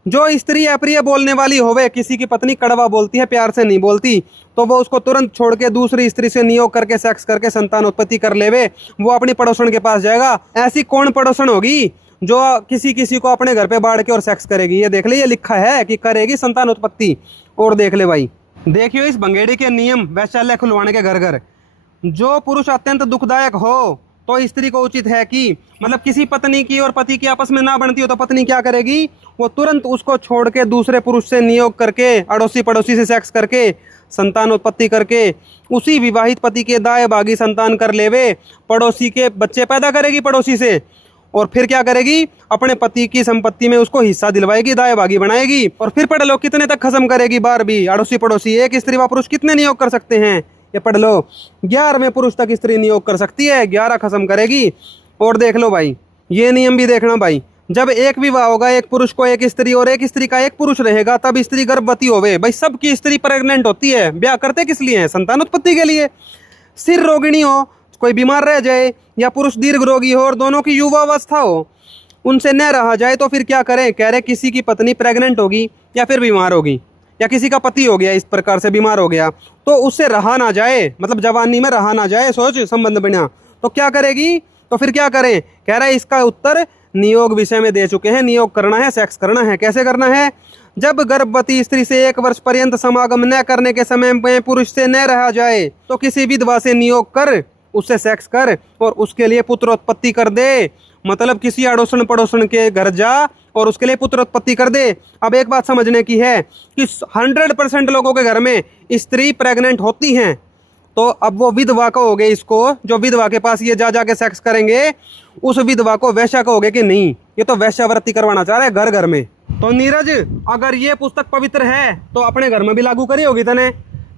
जो स्त्री अप्रिय बोलने वाली होवे, किसी की पत्नी कड़वा बोलती है, प्यार से नहीं बोलती, तो वो उसको तुरंत छोड़ के दूसरी स्त्री से नियोग करके सेक्स करके संतान उत्पत्ति कर लेवे, वो अपनी पड़ोसन के पास जाएगा। ऐसी कौन पड़ोसन होगी जो किसी को अपने घर पे बाढ़ के और सेक्स करेगी। ये देख ले, ये लिखा है कि करेगी संतान उत्पत्ति। और देख ले भाई, देखियो इस भंगेड़ी के नियम वैश्यालय खुलवाने के घर घर। जो पुरुष अत्यंत दुखदायक हो तो स्त्री को उचित है कि मतलब किसी पत्नी की और पति की आपस में ना बनती हो तो पत्नी क्या करेगी, वो तुरंत उसको छोड़ के दूसरे पुरुष से नियोग करके अड़ोसी पड़ोसी से सेक्स करके संतान उत्पत्ति करके उसी विवाहित पति के दाएं भागी संतान कर लेवे, पड़ोसी के बच्चे पैदा करेगी पड़ोसी से, और फिर क्या करेगी, अपने पति की संपत्ति में उसको हिस्सा दिलवाएगी, दाएं भागी बनाएगी। और फिर पढ़ लो कितने तक खत्म करेगी बार भी अड़ोसी पड़ोसी। एक स्त्री व पुरुष कितने नियोग कर सकते हैं, ये पढ़ लो, 11वें पुरुष तक स्त्री नियोग कर सकती है, 11 खत्म करेगी। और देख लो भाई, ये नियम भी देखना भाई, जब एक विवाह होगा, एक पुरुष को एक स्त्री और एक स्त्री का एक पुरुष रहेगा, तब स्त्री गर्भवती होवे। भाई सबकी स्त्री प्रेग्नेंट होती है, ब्याह करते किस लिए है, संतान उत्पत्ति के लिए। सिर रोगिणी हो, कोई बीमार रह जाए, या पुरुष दीर्घ रोगी हो और दोनों की युवावस्था हो, उनसे न रहा जाए तो फिर क्या करें। कह रहे किसी की पत्नी प्रेग्नेंट होगी या फिर बीमार होगी, या किसी का पति हो गया इस प्रकार से बीमार हो गया, तो उससे रहा ना जाए, मतलब जवानी में रहा ना जाए, सोच संबंध बना, तो क्या करेगी, तो फिर क्या करें? कह रहा है इसका उत्तर नियोग विषय में दे चुके हैं। नियोग करना है, सेक्स करना है। कैसे करना है? जब गर्भवती स्त्री से 1 वर्ष पर्यंत समागम न करने के समय में पुरुष से न रहा जाए तो किसी विधवा से नियोग कर, उससे सेक्स कर और उसके लिए पुत्रोत्पत्ति कर दे। मतलब किसी अड़ोसन पड़ोसन के घर जा और उसके लिए पुत्रोत्पत्ति कर दे। अब एक बात समझने की है कि 100% लोगों के घर में स्त्री प्रेग्नेंट होती हैं, तो अब वो विधवा कहोगे इसको, जो विधवा के पास ये जा के सेक्स करेंगे, उस विधवा को वैश्या कहोगे कि नहीं, ये तो वैश्यावृत्ति करवाना चाह रहे हैं घर घर में। तो नीरज, अगर ये पुस्तक पवित्र है तो अपने घर में भी लागू करी होगी तने।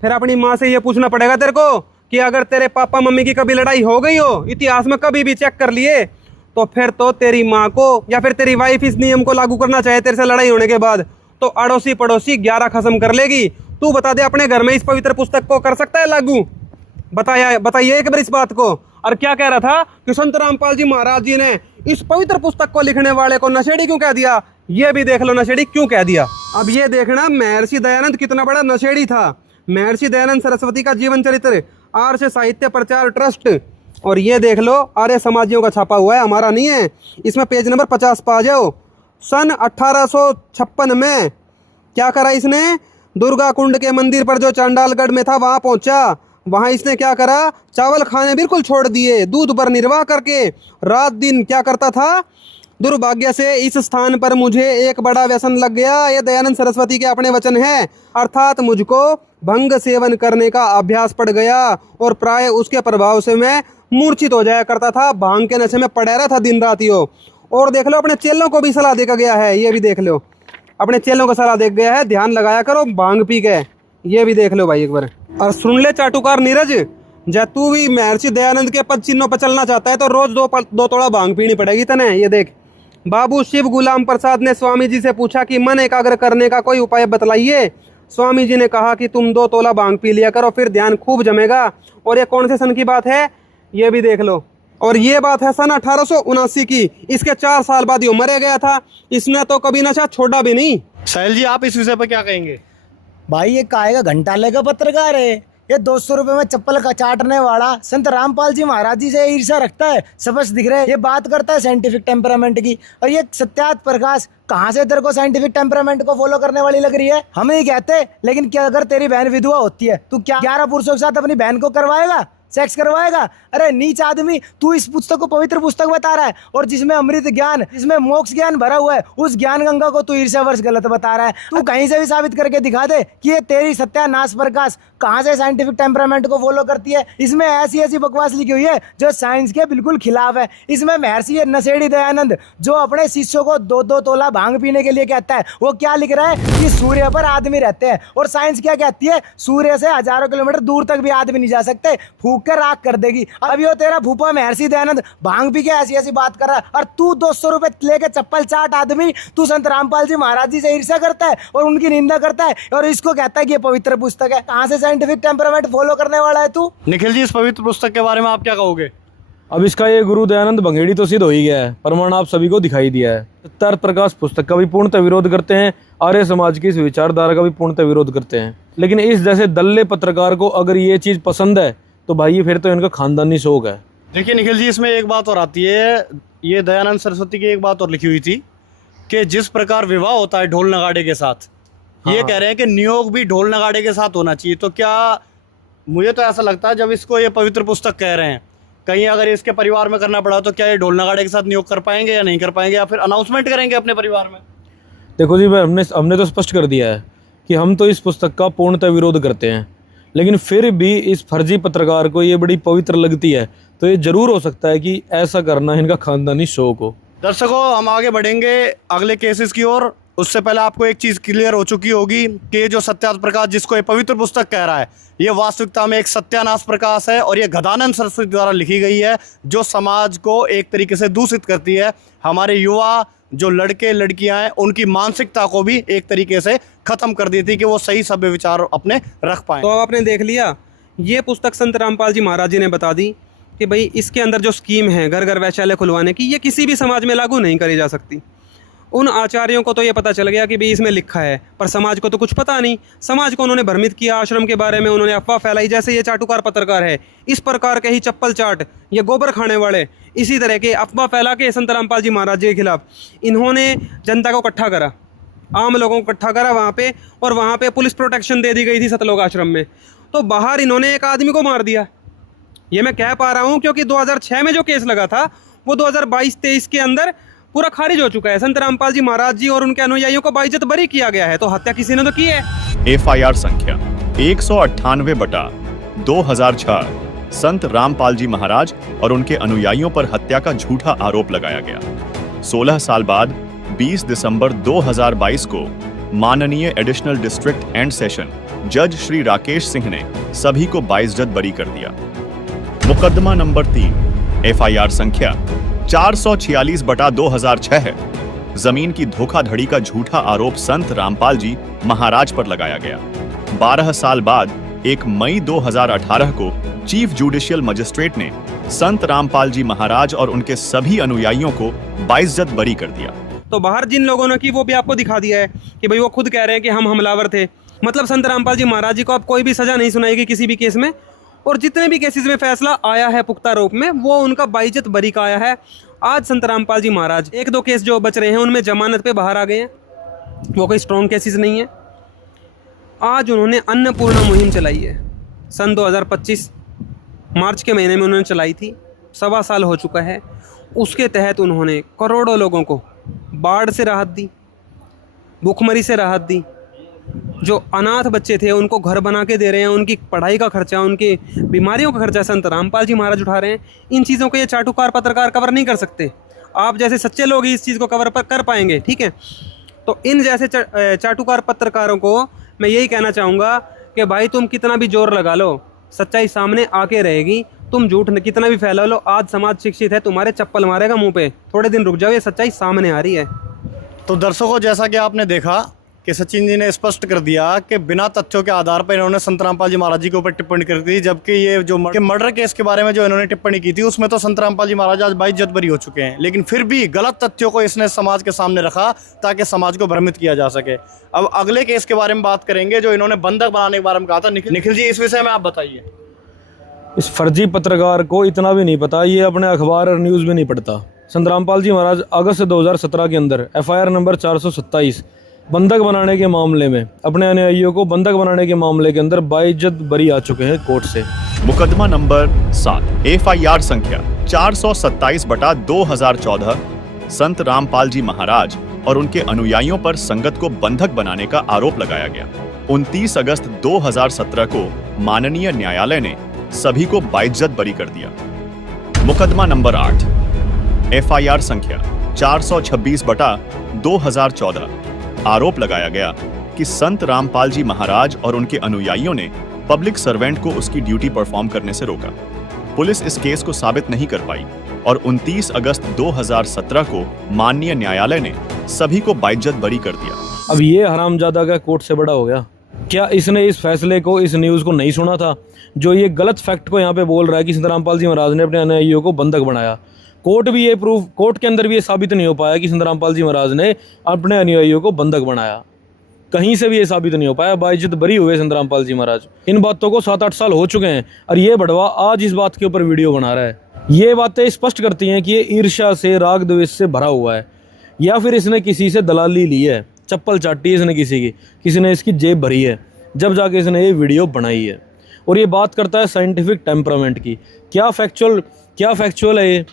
फिर अपनी माँ से ये पूछना पड़ेगा तेरे को कि अगर तेरे पापा मम्मी की कभी लड़ाई हो गई हो, इतिहास में कभी भी चेक कर लिए, तो फिर तो तेरी माँ को या फिर तेरी वाइफ इस नियम को लागू करना चाहे तेरे से लड़ाई होने के बाद, तो अड़ोसी पड़ोसी 11 खत्म कर लेगी। तू बता दे, अपने घर में इस पवित्र पुस्तक को कर सकता है लागू? बताइए एक बार इस बात को। और क्या कह रहा था कि संत रामपाल जी महाराज जी ने इस पवित्र पुस्तक को लिखने वाले को नशेड़ी क्यों कह दिया? ये भी देख लो नशेड़ी क्यों कह दिया। अब ये देखना महर्षि दयानंद कितना बड़ा नशेड़ी था। महर्षि दयानंद सरस्वती का जीवन चरित्र, आर्ष साहित्य प्रचार ट्रस्ट, और ये देख लो आर्य समाजियों का छापा हुआ है, हमारा नहीं है। इसमें पेज नंबर 50 पा जाओ। सन 1856 में क्या करा इसने? दुर्गा कुंड के मंदिर पर जो चांडालगढ़ में था वहां पहुंचा। वहां इसने क्या करा? चावल खाने बिल्कुल छोड़ दिए, दूध पर निर्वाह करके रात दिन क्या करता था? दुर्भाग्य से इस स्थान पर मुझे एक बड़ा व्यसन लग गया। ये दयानंद सरस्वती के अपने वचन हैं। अर्थात मुझको भंग सेवन करने का अभ्यास पड़ गया और प्राय उसके प्रभाव से मैं मूर्छित हो जाया करता था। भांग के नशे में पड़ा रहा था दिन रात यो। और देख लो अपने चेलों को भी सलाह देकर गया है, ये भी देख लो, अपने चेलों को सलाह दे गया है, ध्यान लगाया करो भांग पी के। ये भी देख लो भाई एक बार। और सुन ले चाटुकार नीरज, जब तू भी महर्षि दयानंद के पद चिन्हों पर चलना चाहता है तो रोज दो तोड़ा भांग पीनी पड़ेगी तने। ये देख, बाबू शिव गुलाम प्रसाद ने स्वामी जी से पूछा कि मन एकाग्र करने का कोई उपाय बतलाइए। स्वामी जी ने कहा कि तुम 2 तोला भांग पी लिया करो, फिर ध्यान खूब जमेगा। और ये कौन से सन की बात है? ये भी देख लो। और ये बात है सन 1879 की। इसके 4 साल बाद ये मर गया था। इसने तो कभी नशा छोड़ा भी नहीं। साहिल जी, आप इस विषय पर क्या कहेंगे? भाई ये काहे का घंटाले का पत्रकार है, ये 200 रुपए में चप्पल का चाटने वाला संत रामपाल जी महाराज जी से ईर्ष्या रखता है, स्पष्ट दिख रहा है। ये बात करता है साइंटिफिक टेम्परामेंट की, और ये सत्यात प्रकाश कहाँ से तेरे को साइंटिफिक टेम्परामेंट को फॉलो करने वाली लग रही है? हम नहीं कहते, लेकिन क्या अगर तेरी बहन विधवा होती है, तू क्या 11 पुरुषों के साथ अपनी बहन को करवाएगा, सेक्स करवाएगा? अरे नीच आदमी, तू इस पुस्तक को पवित्र पुस्तक बता रहा है, और जिसमें अमृत ज्ञान, जिसमें मोक्ष ज्ञान भरा हुआ है, उस ज्ञान गंगा को तू ईर्ष्यावर्ष गलत बता रहा है। तू कहीं से भी साबित करके दिखा दे कि ये तेरी सत्यानाश प्रकाश कहाँ से साइंटिफिक टेम्परामेंट को फॉलो करती है। इसमें ऐसी ऐसी बकवास लिखी हुई है जो साइंस के बिल्कुल खिलाफ है। इसमें महर्षि नशेड़ी दयानंद जो अपने शिष्यों को 2-2 तोला भांग पीने के लिए कहता है, वो क्या लिख रहा है कि सूर्य पर आदमी रहते हैं, और साइंस क्या कहती है? सूर्य से हजारों किलोमीटर दूर तक भी आदमी नहीं जा सकते, फूंक कर राख कर देगी। अब यो तेरा फूफा महर्षि दयानंद भांग पी के ऐसी ऐसी बात कर रहा है, और तू 200 रुपए लेके चप्पल चाट आदमी, तू संत रामपाल जी महाराज जी से ईर्ष्या करता है और उनकी निंदा करता है, और इसको कहता है कि ये पवित्र पुस्तक है। कहाँ से साइंटिफिक टेम्परामेंट फॉलो करने वाला है तू? निखिल जी, इस पवित्र पुस्तक के बारे में आप क्या कहोगे? अब इसका ये गुरु दयानंद भंगेड़ी तो सिद्ध हो ही गया है, प्रमाण आप सभी को दिखाई दिया है। सत्यार्थ प्रकाश पुस्तक का भी पूर्णतः विरोध करते हैं, आर्य समाज की इस विचारधारा का भी पूर्णतः विरोध करते हैं। लेकिन इस जैसे दल्ले पत्रकार को अगर ये चीज़ पसंद है तो भाई फिर तो इनका खानदानी शौक है। देखिए निखिल जी, इसमें एक बात और आती है। ये दयानंद सरस्वती की एक बात और लिखी हुई थी कि जिस प्रकार विवाह होता है ढोल नगाड़े के साथ, ये कह रहे हैं कि नियोग भी ढोल नगाड़े के साथ होना चाहिए। तो क्या, मुझे तो ऐसा लगता है जब इसको ये पवित्र पुस्तक कह रहे हैं, कहीं अगर इसके परिवार में करना पड़ा तो क्या ये ढोल नगाड़े के साथ नियोग कर पाएंगे या नहीं कर पाएंगे, या फिर अनाउंसमेंट करेंगे अपने परिवार में? देखो जी, हमने तो स्पष्ट कर दिया है कि हम तो इस पुस्तक का पूर्णतः विरोध करते हैं, लेकिन फिर भी इस फर्जी पत्रकार को ये बड़ी पवित्र लगती है, तो ये जरूर हो सकता है कि ऐसा करना इनका खानदानी शौक हो। दर्शकों, हम आगे बढ़ेंगे अगले केसेस की ओर। उससे पहले आपको एक चीज़ क्लियर हो चुकी होगी कि जो सत्यानाश प्रकाश जिसको ये पवित्र पुस्तक कह रहा है, ये वास्तविकता में एक सत्यानाश प्रकाश है, और ये गदानंद सरस्वती द्वारा लिखी गई है, जो समाज को एक तरीके से दूषित करती है। हमारे युवा जो लड़के लड़कियां हैं, उनकी मानसिकता को भी एक तरीके से ख़त्म कर देती कि वो सही सभ्य विचार अपने रख पाएँ। तो आपने देख लिया, ये पुस्तक संत रामपाल जी महाराज जी ने बता दी कि भाई इसके अंदर जो स्कीम है घर घर वैश्यालय खुलवाने की, ये किसी भी समाज में लागू नहीं करी जा सकती। उन आचार्यों को तो ये पता चल गया कि भाई इसमें लिखा है, पर समाज को तो कुछ पता नहीं। समाज को उन्होंने भ्रमित किया, आश्रम के बारे में उन्होंने अफवाह फैलाई। जैसे ये चाटुकार पत्रकार है, इस प्रकार के ही चप्पल चाट, ये गोबर खाने वाले, इसी तरह के अफवाह फैला के संत रामपाल जी महाराज जी के खिलाफ इन्होंने जनता को इकट्ठा करा, आम लोगों को इकट्ठा करा वहाँ पे, और वहाँ पे पुलिस प्रोटेक्शन दे दी गई थी सतलोक आश्रम में। तो बाहर इन्होंने एक आदमी को मार दिया। ये मैं कह पा रहा हूँ क्योंकि 2006 में जो केस लगा था वो 2022-23 के अंदर पूरा खारिज हो चुका है। संत रामपाल जी महाराज जी और उनके अनुयायियों को बाइज्जत बरी किया गया है, तो हत्या किसी ने तो की है। FIR संख्या 198/2006 संत रामपाल जी महाराज और उनके अनुयायियों पर हत्या का झूठा आरोप लगाया गया। 16 साल बाद 20 दिसंबर 2022 को माननीय एडिशनल डिस्ट्रिक्ट एंड सेशन जज श्री राकेश सिंह ने सभी को बाइज्जत बरी कर दिया। मुकदमा नंबर 3 FIR संख्या 446/2006 है। जमीन की धोखाधड़ी का झूठा आरोप संत रामपाल जी महाराज पर लगाया गया। 12 साल बाद 1 मई 2018 को चीफ जुडिशियल मजिस्ट्रेट ने संत रामपाल जी महाराज और उनके सभी अनुयायियों को बाइज्जत बरी कर दिया। तो बाहर जिन लोगों ने की वो भी आपको दिखा दिया है कि भाई वो खुद कह रहे हैं कि हम हमलावर थे। मतलब संत रामपाल जी महाराज जी को अब कोई भी सजा नहीं सुनाएगी किसी भी केस में, और जितने भी केसेस में फैसला आया है पुख्ता रूप में वो उनका बाइज्जत बरी का आया है। आज संत रामपाल जी महाराज 1-2 केस जो बच रहे हैं उनमें जमानत पे बाहर आ गए हैं, वो कोई स्ट्रॉन्ग केसेस नहीं है। आज उन्होंने अन्नपूर्णा मुहिम चलाई है, सन 2025 मार्च के महीने में उन्होंने चलाई थी, 1.25 साल हो चुका है। उसके तहत उन्होंने करोड़ों लोगों को बाढ़ से राहत दी, भूखमरी से राहत दी। जो अनाथ बच्चे थे उनको घर बना के दे रहे हैं, उनकी पढ़ाई का खर्चा, उनकी बीमारियों का खर्चा संत रामपाल जी महाराज उठा रहे हैं। इन चीज़ों को ये चाटुकार पत्रकार कवर नहीं कर सकते। आप जैसे सच्चे लोग ही इस चीज़ को कवर कर पाएंगे, ठीक है। तो इन जैसे चाटुकार पत्रकारों को मैं यही कहना चाहूँगा कि भाई तुम कितना भी जोर लगा लो, सच्चाई सामने आके रहेगी। तुम झूठ कितना भी फैला लो, आज समाज शिक्षित है, तुम्हारे चप्पल मारेगा मुँह पे। थोड़े दिन रुक जाओ, ये सच्चाई सामने आ रही है। तो दर्शकों, जैसा कि आपने देखा कि सचिन जी ने स्पष्ट कर दिया कि बिना तथ्यों के आधार पर इन्होंने संत रामपाल जी महाराज जी के ऊपर टिप्पणी कर दी, जबकि ये जो मर्डर केस के बारे में जो इन्होंने टिप्पणी की थी उसमें तो संत रामपाल जी महाराज आज बाइज्जत बरी हो चुके हैं, लेकिन फिर भी गलत तथ्यों को इसने समाज के सामने रखा ताकि समाज को भ्रमित किया जा सके। अब अगले केस के बारे में बात करेंगे जो इन्होंने बंधक बनाने के बारे में कहा था। निखिल जी, इस विषय में आप बताइए। इस फर्जी पत्रकार को इतना भी नहीं पता, ये अपने अखबार और न्यूज़ में नहीं पढ़ता। संत रामपाल जी महाराज अगस्त 2017 के अंदर FIR नंबर 427 बंधक बनाने के मामले में अपने अनुयायियों को बंधक बनाने के मामले के अंदर बाइज्जत बरी आ चुके हैं कोर्ट से। मुकदमा नंबर 7 FIR संख्या 427/2014 संत रामपाल जी महाराज और उनके अनुयायियों पर संगत को बंधक बनाने का आरोप लगाया गया। 29 अगस्त 2017 को माननीय न्यायालय ने सभी को बाइज्जत बरी कर दिया। मुकदमा नंबर 8 FIR संख्या 426/2014 आरोप लगाया गया कि संत रामपाल जी महाराज और उनके अनुयायियों ने पब्लिक सर्वेंट को उसकी ड्यूटी परफॉर्म करने से रोका। पुलिस इस केस को साबित नहीं कर पाई और 29 अगस्त 2017 को माननीय न्यायालय ने सभी को बाइज्जत बरी कर दिया। अब ये हरामजादा का कोर्ट से बड़ा हो गया। क्या इसने इस फैसले को, इस न्यूज़ को नहीं सुना था? जो ये गलत फैक्ट को यहाँ पे बोल रहा है कि संत रामपाल जी महाराज ने अपने अनुयायियों को बंधक बनाया। कोर्ट के अंदर भी ये साबित नहीं हो पाया कि संत रामपाल जी महाराज ने अपने अनुयायियों को बंधक बनाया। कहीं से भी ये साबित नहीं हो पाया। बाइज्जत बरी हुए संत रामपाल जी महाराज। इन बातों को 7-8 साल हो चुके हैं और ये बड़वा आज इस बात के ऊपर वीडियो बना रहा है। ये बातें स्पष्ट करती हैं कि ये ईर्ष्या से, राग द्वेष से भरा हुआ है, या फिर इसने किसी से दलाली ली है, चप्पल चाटी इसने किसी ने इसकी जेब भरी है, जब जाके इसने ये वीडियो बनाई है। और ये बात करता है साइंटिफिक टेम्परामेंट की। क्या फैक्चुअल है ये?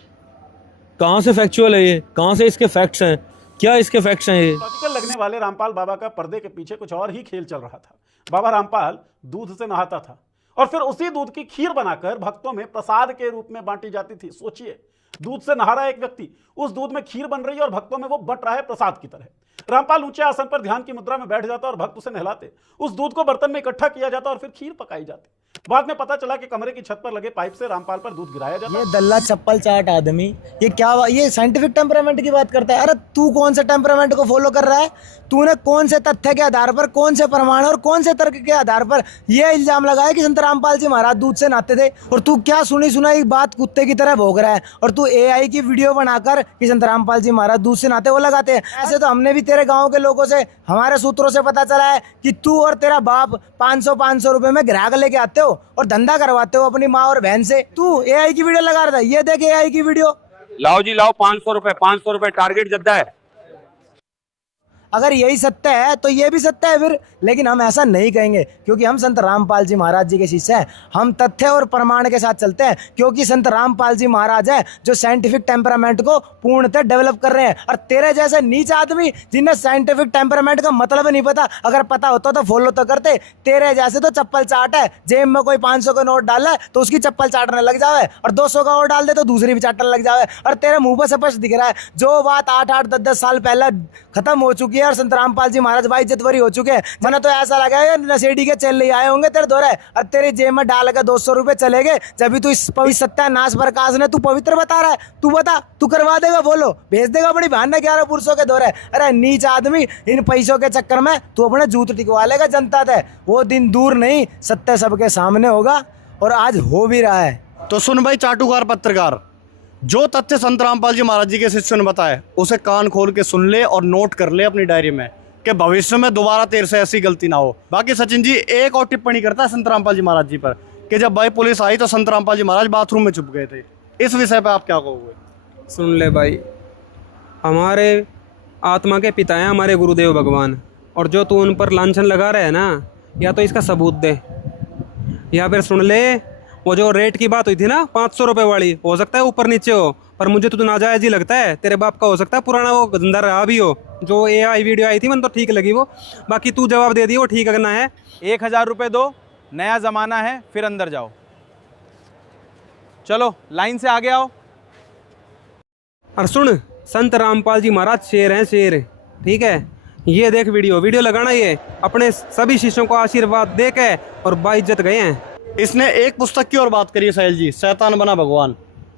कहाँ से फैक्चुअल है ये? कहाँ से इसके फैक्ट्स हैं? क्या इसके फैक्ट्स हैं ये? लॉजिकल लगने वाले रामपाल बाबा का पर्दे के पीछे कुछ और ही खेल चल रहा था। बाबा रामपाल दूध से नहाता था और फिर उसी दूध की खीर बनाकर भक्तों में प्रसाद के रूप में बांटी जाती थी। सोचिए, दूध से नहा रहा है एक व्यक्ति, उस दूध में खीर बन रही है और भक्तों में वो बट रहा है प्रसाद की तरह। रामपाल ऊंचे आसन पर ध्यान की मुद्रा में बैठ जाता और भक्त उसे नहलाते। उस दूध को बर्तन में इकट्ठा किया जाता और फिर खीर पकाई जाती। बाद में पता चला कि कमरे की छत पर लगे पाइप से रामपाल पर दूध गिराया जाता। ये दल्ला चप्पल चाट आदमी ये क्या ये साइंटिफिक टेम्परामेंट की बात करता है। अरे तू कौन से टेम्परामेंट को फॉलो कर रहा है? तूने कौन से तथ्य के आधार पर, कौन से प्रमाण और कौन से तर्क के आधार पर ये इल्जाम लगाया कि संत रामपाल जी महाराज दूध से नहाते थे? और तू क्या सुनी सुनाई बात कुत्ते की तरह भोग रहा है और तू AI की वीडियो बनाकर कि संत रामपाल जी महाराज दूध से नहाते वो लगाते हैं। ऐसे तो हमने भी तेरे गाँव के लोगों से, हमारे सूत्रों से पता चला है कि तू और तेरा बाप 500 रुपए में ग्राहक लेके आते हो और धंधा करवाते हो अपनी माँ और बहन से। तू AI की वीडियो लगा रहा था, ये देख AI की वीडियो। लाओ जी लाओ, 500 रुपए टारगेट जद्दा है। अगर यही सत्य है तो ये भी सत्य है फिर, लेकिन हम ऐसा नहीं कहेंगे क्योंकि हम संत रामपाल जी महाराज जी के शिष्य हैं। हम तथ्य और प्रमाण के साथ चलते हैं क्योंकि संत रामपाल जी महाराज है जो साइंटिफिक टेम्परामेंट को पूर्णतः डेवलप कर रहे हैं। और तेरे जैसे नीच आदमी जिन्हें साइंटिफिक टेम्परामेंट का मतलब नहीं पता, अगर पता होता तो फॉलो तो करते। तेरे जैसे तो चप्पल चाट है, जेब में कोई 500 का नोट डाला है तो उसकी चप्पल चाटने लग जावे, और 200 का और डाल दे तो दूसरी भी चाटने लग जावे। और तेरे मुंह पर स्पष्ट दिख रहा है जो बात 8-8, 10-10 साल पहले खत्म हो चुकी है और संत रामपाल जी महाराज भाई इज्जतवरी हो चुके हैं। मैंने तो ऐसा लगा है नशेड़ी के चल ले आए होंगे तेरे दौरे और तेरे जेब में डाल के 200 रुपए चले गए। जब भी तू इस सत्यानाश प्रकाश ने तू पवित्र बता रहा है, तू बता तू करवा देगा, बोलो भेज देगा अपनी बहन ने 11 पुरुषों के दौरे। अरे नीच आदमी, इन पैसों के चक्कर में तू अपने जूत टिकवा लेगा जनता से। वो दिन दूर नहीं, सत्य सबके सामने होगा और आज हो भी रहा है। तो सुन भाई चाटुकार पत्रकार, जो तथ्य संत रामपाल जी महाराज जी के शिष्य ने बताया उसे कान खोल के सुन ले और नोट कर ले अपनी डायरी में कि भविष्य में दोबारा तेरे से ऐसी गलती ना हो। बाकी सचिन जी एक और टिप्पणी करता है संत रामपाल जी महाराज जी पर कि जब भाई पुलिस आई तो संत रामपाल जी महाराज बाथरूम में छुप गए थे। इस विषय पर आप क्या कहोगे? सुन ले भाई, हमारे आत्मा के पिता हैं हमारे गुरुदेव भगवान, और जो तू उन पर लांछन लगा रहा है ना, या तो इसका सबूत दे या फिर सुन ले वो जो रेट की बात हुई थी ना 500 रुपये वाली, हो सकता है ऊपर नीचे हो पर मुझे तो नाजायज ही लगता है। तेरे बाप का हो सकता है पुराना वो गंदा रहा भी हो। जो AI वीडियो आई थी मन तो ठीक लगी वो, बाकी तू जवाब दे दिए वो ठीक करना है। 1000 रुपये दो, नया ज़माना है, फिर अंदर जाओ। चलो लाइन से आगे आओ। और सुन, संत रामपाल जी महाराज शेर हैं शेर, ठीक है? ये देख वीडियो लगाना, ये अपने सभी शिष्यों को आशीर्वाद दे के और बाइज्जत गए हैं। इसने एक पुस्तक की और बात करी है साहिल जी, शैतान बना भगवान।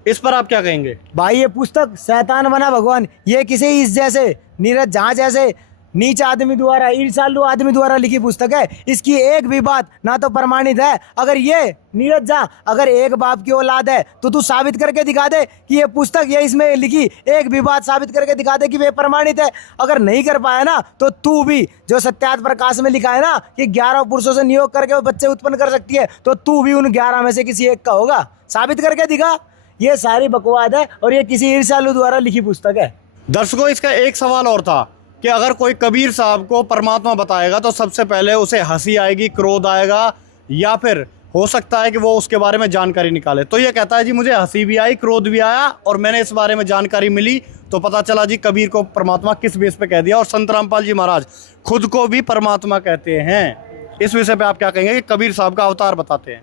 इस पर आप क्या कहेंगे? भाई ये पुस्तक शैतान बना भगवान, ये किसी इस जैसे नीरज झा जैसे नीच आदमी द्वारा, ईर्ष्यालु आदमी द्वारा लिखी पुस्तक है। इसकी एक भी बात ना तो प्रमाणित है। अगर ये नीरज झा अगर एक बाप की औलाद है तो तू साबित करके दिखा दे कि ये पुस्तक ये इसमें लिखी, एक भी बात साबित करके दिखा दे कि वे प्रमाणित है। अगर नहीं कर पाया ना तो तू भी जो सत्यार्थ प्रकाश में लिखा है ना कि 11 पुरुषों से नियोग करके वो बच्चे उत्पन्न कर सकती है, तो तू भी उन 11 में से किसी एक का होगा। साबित करके दिखा। ये सारी बकवाद है और ये किसी ईर्ष्यालु द्वारा लिखी पुस्तक है। दर्शकों, इसका एक सवाल और था कि अगर कोई कबीर साहब को परमात्मा बताएगा तो सबसे पहले उसे हंसी आएगी, क्रोध आएगा, या फिर हो सकता है कि वो उसके बारे में जानकारी निकाले। तो ये कहता है जी मुझे हंसी भी आई, क्रोध भी आया और मैंने इस बारे में जानकारी मिली तो पता चला जी कबीर को परमात्मा किस बेस पे कह दिया। और संत रामपाल जी महाराज खुद को भी परमात्मा कहते हैं। इस विषय पे आप क्या कहेंगे कि कबीर साहब का अवतार बताते हैं?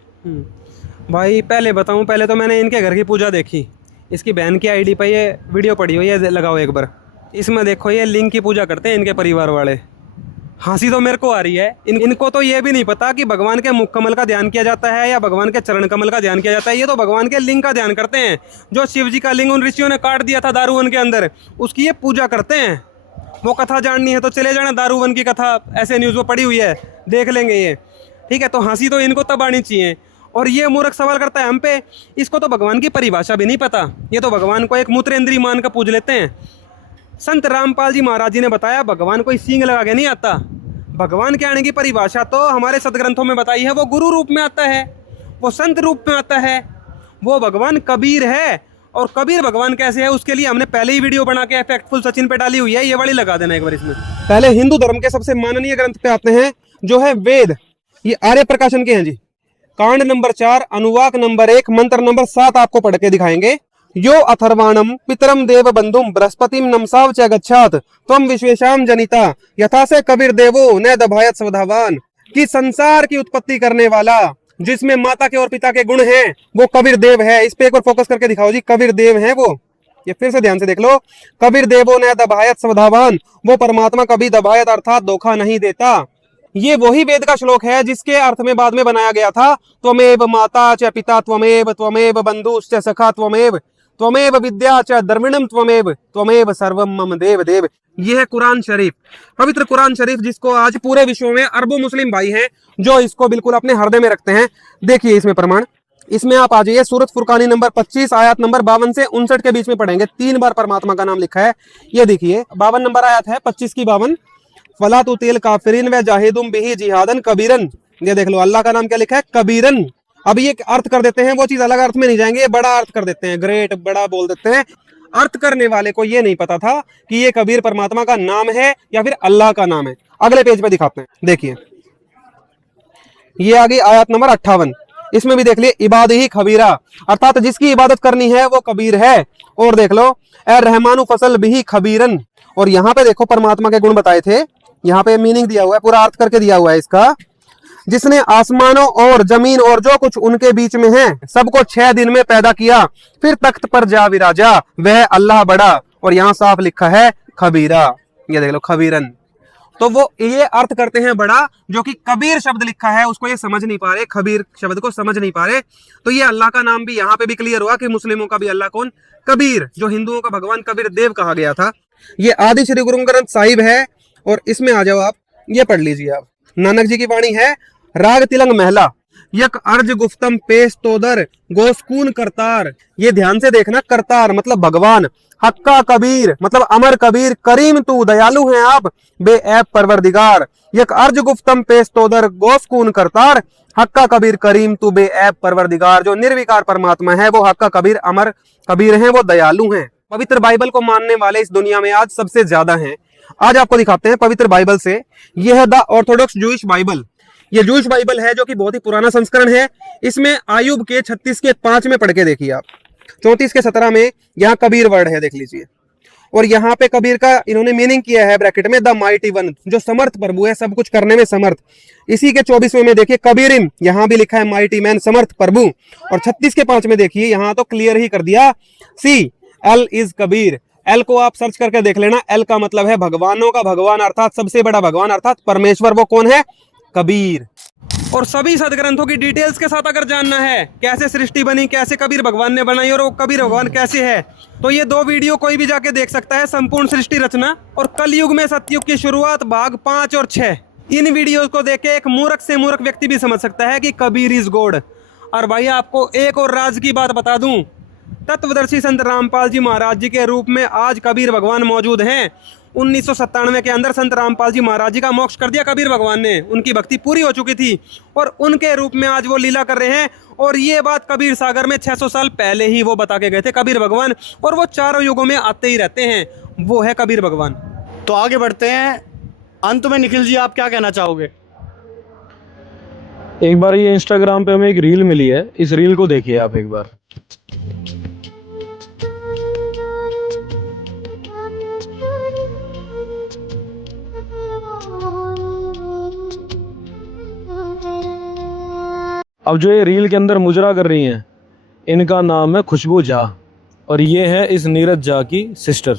भाई पहले बताऊं, पहले तो मैंने इनके घर की पूजा देखी। इसकी बहन की ID पे ये वीडियो पड़ी हुई है, लगाओ एक बार। इसमें देखो ये लिंग की पूजा करते हैं इनके परिवार वाले। हंसी तो मेरे को आ रही है। इनको तो ये भी नहीं पता कि भगवान के मुख कमल का ध्यान किया जाता है या भगवान के चरण कमल का ध्यान किया जाता है। ये तो भगवान के लिंग का ध्यान करते हैं। जो शिव जी का लिंग उन ऋषियों ने काट दिया था दारूवन के अंदर, उसकी ये पूजा करते हैं। वो कथा जाननी है तो चले जाना, दारूवन की कथा ऐसे न्यूज़ में पड़ी हुई है, देख लेंगे ये, ठीक है? तो हंसी तो इनको तब आनी चाहिए। और ये मूर्ख सवाल करता है हम पे, इसको तो भगवान की परिभाषा भी नहीं पता। ये तो भगवान को एक मूत्रेंद्रीय मान का पूज लेते हैं। संत रामपाल जी महाराज जी ने बताया भगवान कोई सींग लगा के नहीं आता। भगवान के आने की परिभाषा तो हमारे सदग्रंथों में बताई है। वो गुरु रूप में आता है, वो संत रूप में आता है, वो भगवान कबीर है। और कबीर भगवान कैसे है उसके लिए हमने पहले ही वीडियो बना के इफेक्टफुल सचिन पे डाली हुई है, ये वाली लगा देना एक बार इसमें। पहले हिंदू धर्म के सबसे माननीय ग्रंथ पे आते हैं जो है वेद। ये आर्य प्रकाशन के हैं जी। कांड नंबर 4, अनुवाक नंबर 1, मंत्र नंबर 7 आपको पढ़ के दिखाएंगे। यो अथर्वाणम पितरम देव बंधुम बृहस्पतिम नमसाव च गच्छात त्वम विश्वेशाम जनिता यथा से कबीर देवो न दभायत स्वधावान। कि संसार की उत्पत्ति करने वाला जिसमें माता के और पिता के गुण हैं वो कबीर देव है। इस पे एक बार फोकस करके दिखाओ जी, कबीर देव है वो। ये फिर से ध्यान से देख लो, कबीर देवो न दभायत स्वधावान, वो परमात्मा कभी दभायत अर्थात धोखा नहीं देता। ये वही वेद का श्लोक है जिसके अर्थ में बाद में बनाया गया था, त्वमेव माता च पिता त्वमेव बंधुश्च सखा त्वमेव विद्या च द्रविणम त्वमेव सर्वम मम देव देव। ये है कुरान शरीफ, पवित्र कुरान शरीफ, जिसको आज पूरे विश्व में अरबों मुस्लिम भाई हैं जो इसको बिल्कुल अपने हृदय में रखते हैं। देखिए इसमें प्रमाण, इसमें आप आ जाइए सूरत फुरकानी नंबर 25 आयत नंबर 52 से 59 के बीच में पढ़ेंगे, 3 बार परमात्मा का नाम लिखा है। ये देखिए 52 नंबर आयत है, 25 की 52, फला तु तेल काफिरिन व जाहिदुम बिही जिहादन कबीरन। ये देख लो अल्लाह का नाम क्या लिखा है, कबीरन। अब ये अर्थ कर देते हैं, वो चीज अलग अर्थ में नहीं जाएंगे, ये बड़ा अर्थ कर देते हैं, ग्रेट बड़ा बोल देते हैं। अर्थ करने वाले को ये नहीं पता था कि ये कबीर परमात्मा का नाम है या फिर अल्लाह का नाम है। अगले पेज पे दिखाते हैं, देखिए ये आ गई आयत नंबर 58, इसमें भी देख लिए इबाद ही खबीरा, अर्थात जिसकी इबादत करनी है वो कबीर है। और देख लो ए रहमानु फसल बिही खबीरन, और यहाँ पे देखो परमात्मा के गुण बताए थे, यहाँ पे मीनिंग दिया हुआ है, पूरा अर्थ करके दिया हुआ है इसका। जिसने आसमानों और जमीन और जो कुछ उनके बीच में है सबको 6 दिन में पैदा किया, फिर तख्त पर जा विराजा, वह अल्लाह बड़ा। और यहाँ साफ लिखा है खबीरा, ये देख लो खबीरन। तो वो ये अर्थ करते हैं बड़ा, जो कि कबीर शब्द लिखा है उसको ये समझ नहीं पा रहे, खबीर शब्द को समझ नहीं पा रहे। तो ये अल्लाह का नाम भी यहाँ पे भी क्लियर हुआ कि मुस्लिमों का भी अल्लाह कौन, कबीर, जो हिंदुओं का भगवान कबीर देव कहा गया था। ये आदि श्री गुरु ग्रंथ साहिब है, और इसमें आ जाओ आप, ये पढ़ लीजिए आप, नानक जी की वाणी है, राग तिलंग महला, यक अर्ज गुफ्तम पेश तोदर गोस्कून करतार। ये ध्यान से देखना, करतार मतलब भगवान, हक्का कबीर मतलब अमर कबीर, करीम तू दयालु हैं आप, बेऐब परवरदिगार। यक अर्ज गुफ्तम पेश तोदर गोस्कून करतार, हक्का कबीर करीम तू बेऐब परवरदिगार। जो निर्विकार परमात्मा है वो हक्का कबीर अमर कबीर हैं, वो दयालु हैं। पवित्र बाइबल को मानने वाले इस दुनिया में आज सबसे ज्यादा हैं। आज आपको दिखाते हैं पवित्र बाइबल से, यह है द ऑर्थोडॉक्स जूइश बाइबल। ये जूइश बाइबल है जो कि बहुत ही पुराना संस्करण है। इसमें आयुब के 36 के 5 में पढ़ के देखिए आप, 34 के 17 में यहाँ कबीर वर्ड है, देख लीजिए। और यहाँ पे कबीर का इन्होंने मीनिंग किया है ब्रैकेट में, द माइटी वन, जो समर्थ प्रभु है, सब कुछ करने में समर्थ। इसी के 24वें में देखिए कबीरिम, यहाँ भी लिखा है माइटी मैन, समर्थ प्रभु। और 36 के 5 में देखिए यहाँ तो क्लियर ही कर दिया, C L is Kabir. L को आप सर्च करके देख लेना, एल का मतलब है भगवानों का भगवान, अर्थात सबसे बड़ा भगवान, अर्थात परमेश्वर, वो कौन है, कबीर। और सभी सदग्रंथों की डिटेल्स के साथ अगर जानना है कैसे सृष्टि बनी, कैसे कबीर भगवान ने बनाई और वो कबीर भगवान कैसे है, तो ये 2 वीडियो कोई भी जाके देख सकता है, संपूर्ण सृष्टि रचना और कलयुग में सतयुग की शुरुआत भाग 5 और 6। इन वीडियोस को देख के एक मूर्ख से मूर्ख व्यक्ति भी समझ सकता है कि कबीर इज गॉड। और भाई आपको एक और राज की बात बता दूं, तत्वदर्शी संत रामपाल जी महाराज जी के रूप में आज कबीर भगवान मौजूद हैं। 1997 के अंदर संत रामपाल जी महाराज जी का मोक्ष कर दिया कबीर भगवान ने, उनकी भक्ति पूरी हो चुकी थी और उनके रूप में आज वो लीला कर रहे हैं। और ये बात कबीर सागर में 600 साल पहले ही वो बता के गए थे कबीर भगवान, और वो चारों युगों में आते ही रहते हैं, वो है कबीर भगवान। तो आगे बढ़ते हैं, अंत में निखिल जी आप क्या कहना चाहोगे? एक बार ये इंस्टाग्राम पे हमें एक रील मिली है, इस रील को देखिए आप एक बार। अब जो ये रील के अंदर मुजरा कर रही हैं, इनका नाम है खुशबू झा, और ये है इस नीरज झा की सिस्टर।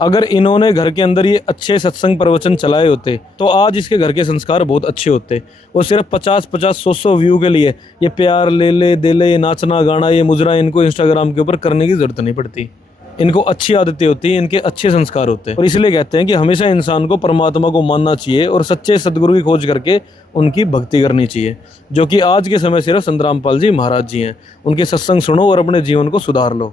अगर इन्होंने घर के अंदर ये अच्छे सत्संग प्रवचन चलाए होते तो आज इसके घर के संस्कार बहुत अच्छे होते। वो सिर्फ 50-50, 100-100 व्यू के लिए ये प्यार ले ले दे ले, ये नाचना गाना, ये मुजरा इनको इंस्टाग्राम के ऊपर करने की ज़रूरत नहीं पड़ती। इनको अच्छी आदतें होती हैं, इनके अच्छे संस्कार होते हैं। और इसलिए कहते हैं कि हमेशा इंसान को परमात्मा को मानना चाहिए और सच्चे सदगुरु की खोज करके उनकी भक्ति करनी चाहिए, जो कि आज के समय सिर्फ संत रामपाल जी महाराज जी हैं। उनके सत्संग सुनो और अपने जीवन को सुधार लो।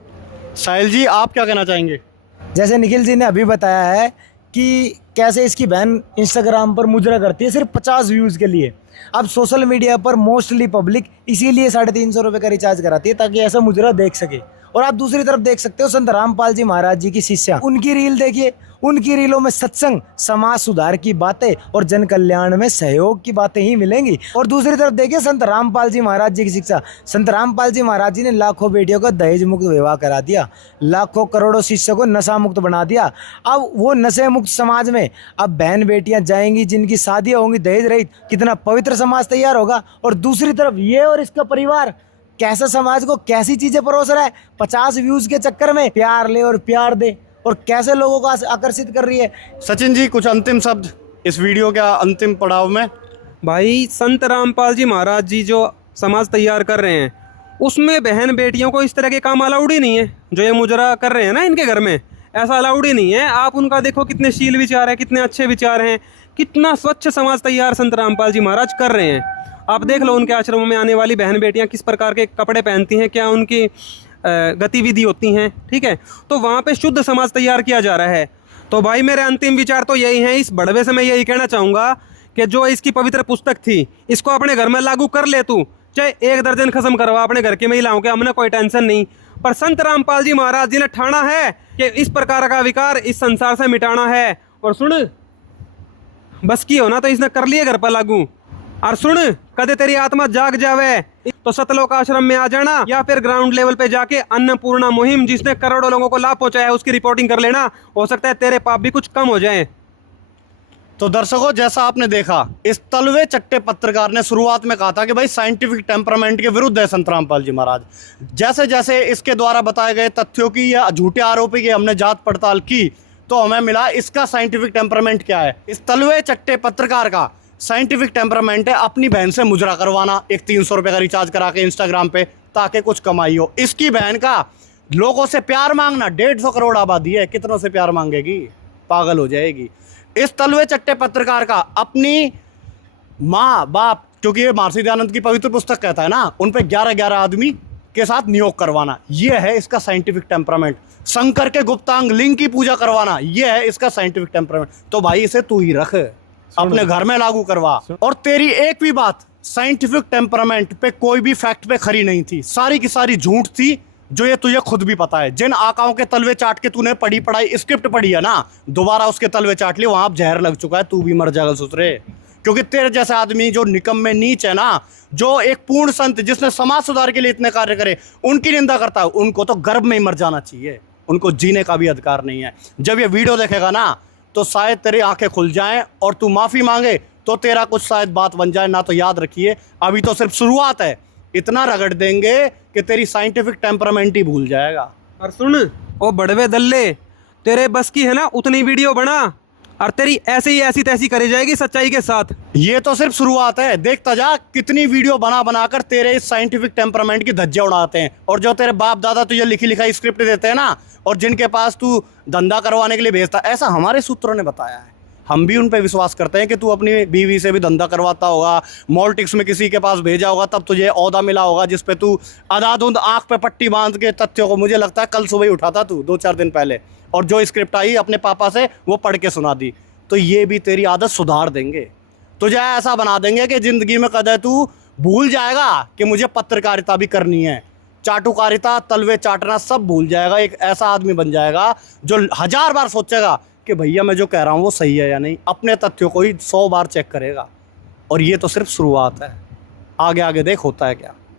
साहिल जी आप क्या कहना चाहेंगे? जैसे निखिल जी ने अभी बताया है कि कैसे इसकी बहन इंस्टाग्राम पर मुजरा करती है सिर्फ 50 व्यूज़ के लिए। अब सोशल मीडिया पर मोस्टली पब्लिक इसीलिए 350 रुपये का रिचार्ज कराती है ताकि ऐसा मुजरा देख सके। और आप दूसरी तरफ देख सकते हो संत रामपाल जी महाराज जी की शिष्या, उनकी रील देखिए, उनकी रीलों में सत्संग, समाज सुधार की बातें और जन कल्याण में सहयोग की बातें ही मिलेंगी। और दूसरी तरफ देखिए संत रामपाल जी महाराज जी की शिक्षा। संत रामपाल जी महाराज जी ने लाखों बेटियों का दहेज मुक्त विवाह करा दिया, लाखों करोड़ों शिष्यों को नशा मुक्त बना दिया। अब वो नशे मुक्त समाज में अब बहन बेटियां जाएंगी जिनकी शादियां होंगी दहेज रहित, कितना पवित्र समाज तैयार होगा। और दूसरी तरफ ये और इसका परिवार कैसा समाज को कैसी चीजें परोस रहा है, 50 व्यूज के चक्कर में प्यार ले और प्यार दे, और कैसे लोगों को आकर्षित कर रही है। सचिन जी कुछ अंतिम शब्द? इस वीडियो के अंतिम पड़ाव में। भाई संत रामपाल जी महाराज जी जो समाज तैयार कर रहे हैं उसमें बहन बेटियों को इस तरह के काम अलाउड ही नहीं है। जो ये मुजरा कर रहे हैं ना इनके घर में, ऐसा अलाउड ही नहीं है। आप उनका देखो कितने शील विचार है, कितने अच्छे विचार हैं, कितना स्वच्छ समाज तैयार संत रामपाल जी महाराज कर रहे हैं। आप देख लो उनके आश्रमों में आने वाली बहन बेटियां किस प्रकार के कपड़े पहनती हैं, क्या उनकी गतिविधि होती हैं, ठीक है। तो वहाँ पे शुद्ध समाज तैयार किया जा रहा है। तो भाई मेरे अंतिम विचार तो यही हैं। इस बड़वे से मैं यही कहना चाहूँगा कि जो इसकी पवित्र पुस्तक थी इसको अपने घर में लागू कर ले तू, चाहे 1 दर्जन खत्म करवा अपने घर के महिलाओं के, हमने कोई टेंशन नहीं। पर संत रामपाल जी महाराज जी ने ठाना है कि इस प्रकार का विकार इस संसार से मिटाना है। और सुन, बस की हो ना तो इसने कर लिए घर पर लागू। और सुन, कदे तेरी आत्मा जाग जावे तो सतलोक आश्रम में आ जाना, या फिर ग्राउंड लेवल पे जाके अन्नपूर्णा मुहिम जिसने करोड़ों लोगों को लाभ पहुंचाया है उसकी रिपोर्टिंग कर लेना। हो सकता है तेरे पाप भी कुछ कम हो जाएं। तो दर्शकों, जैसा आपने देखा, इस तलवे चट्टे पत्रकार ने शुरुआत में कहा था कि भाई साइंटिफिक टेम्परामेंट के विरुद्ध है संत रामपाल जी महाराज। जैसे जैसे इसके द्वारा बताए गए तथ्यों की या झूठे आरोपी की हमने जांच पड़ताल की तो हमें मिला इसका साइंटिफिक टेम्परामेंट क्या है। इस तलवे चट्टे पत्रकार का साइंटिफिक टेम्परामेंट है अपनी बहन से मुजरा करवाना, एक 300 रुपये का रिचार्ज करा के इंस्टाग्राम पे, ताकि कुछ कमाई हो। इसकी बहन का लोगों से प्यार मांगना, 150 करोड़ आबादी है, कितनों से प्यार मांगेगी, पागल हो जाएगी। इस तलवे चट्टे पत्रकार का अपनी माँ बाप, क्योंकि ये महर्षि दयानंद की पवित्र पुस्तक कहता है ना, उन पे 11-11 आदमी के साथ नियोग करवाना, ये है इसका साइंटिफिक टेम्परामेंट। शंकर के गुप्तांग लिंग की पूजा करवाना, ये है इसका साइंटिफिक टेम्परामेंट। तो भाई इसे तू ही रख, अपने घर में लागू करवा। और तेरी एक भी बात साइंटिफिक टेम्परामेंट पे, कोई भी फैक्ट पे खरी नहीं थी, सारी की सारी झूठ थी, जो ये तुझे खुद भी पता है। जिन आकाओं के तलवे चाट के तूने पढ़ाई स्क्रिप्ट पढ़ी है ना, दोबारा उसके तलवे चाट लिए, वहां जहर लग चुका है, तू भी मर जाएगा सुतरे। क्योंकि तेरे जैसे आदमी जो निकम्मे नीच है ना, जो एक पूर्ण संत जिसने समाज सुधार के लिए इतने कार्य करे, उनकी निंदा करता है, उनको तो गर्भ में ही मर जाना चाहिए, उनको जीने का भी अधिकार नहीं है। जब ये वीडियो देखेगा ना तो शायद तेरी आंखें खुल जाएं और तू माफ़ी मांगे तो तेरा कुछ शायद बात बन जाए ना। तो याद रखिए, अभी तो सिर्फ शुरुआत है, इतना रगड़ देंगे कि तेरी साइंटिफिक टेम्परामेंट ही भूल जाएगा। और सुन, ओ बड़वे दल्ले, तेरे बस की है ना उतनी वीडियो बना, और तेरी ऐसे ही ऐसी तैसी करी जाएगी सच्चाई के साथ। ये तो सिर्फ शुरुआत है, देखता जा कितनी वीडियो बना बनाकर तेरे इस साइंटिफिक टेम्परामेंट की धज्जियां उड़ाते हैं। और जो तेरे बाप दादा तुझे लिखी लिखाई स्क्रिप्ट देते हैं ना, और जिनके पास तू धंधा करवाने के लिए भेजता, ऐसा हमारे सूत्रों ने बताया है, हम भी उन पे विश्वास करते हैं कि तू अपनी बीवी से भी धंधा करवाता होगा, मॉलिटिक्स में किसी के पास भेजा होगा, तब तुझे ओहदा मिला होगा जिस पे तू अधाधुंध आंख पे पट्टी बांध के तथ्यों को, मुझे लगता है कल सुबह ही उठा था तू 2-4 दिन पहले, और जो स्क्रिप्ट आई अपने पापा से वो पढ़ के सुना दी। तो ये भी तेरी आदत सुधार देंगे, तुझे ऐसा बना देंगे कि ज़िंदगी में कदे तू भूल जाएगा कि मुझे पत्रकारिता भी करनी है, चाटुकारिता, तलवे चाटना सब भूल जाएगा। एक ऐसा आदमी बन जाएगा जो 1000 बार सोचेगा कि भैया मैं जो कह रहा हूँ वो सही है या नहीं, अपने तथ्यों को ही 100 बार चेक करेगा। और ये तो सिर्फ शुरुआत है, आगे आगे देख होता है क्या।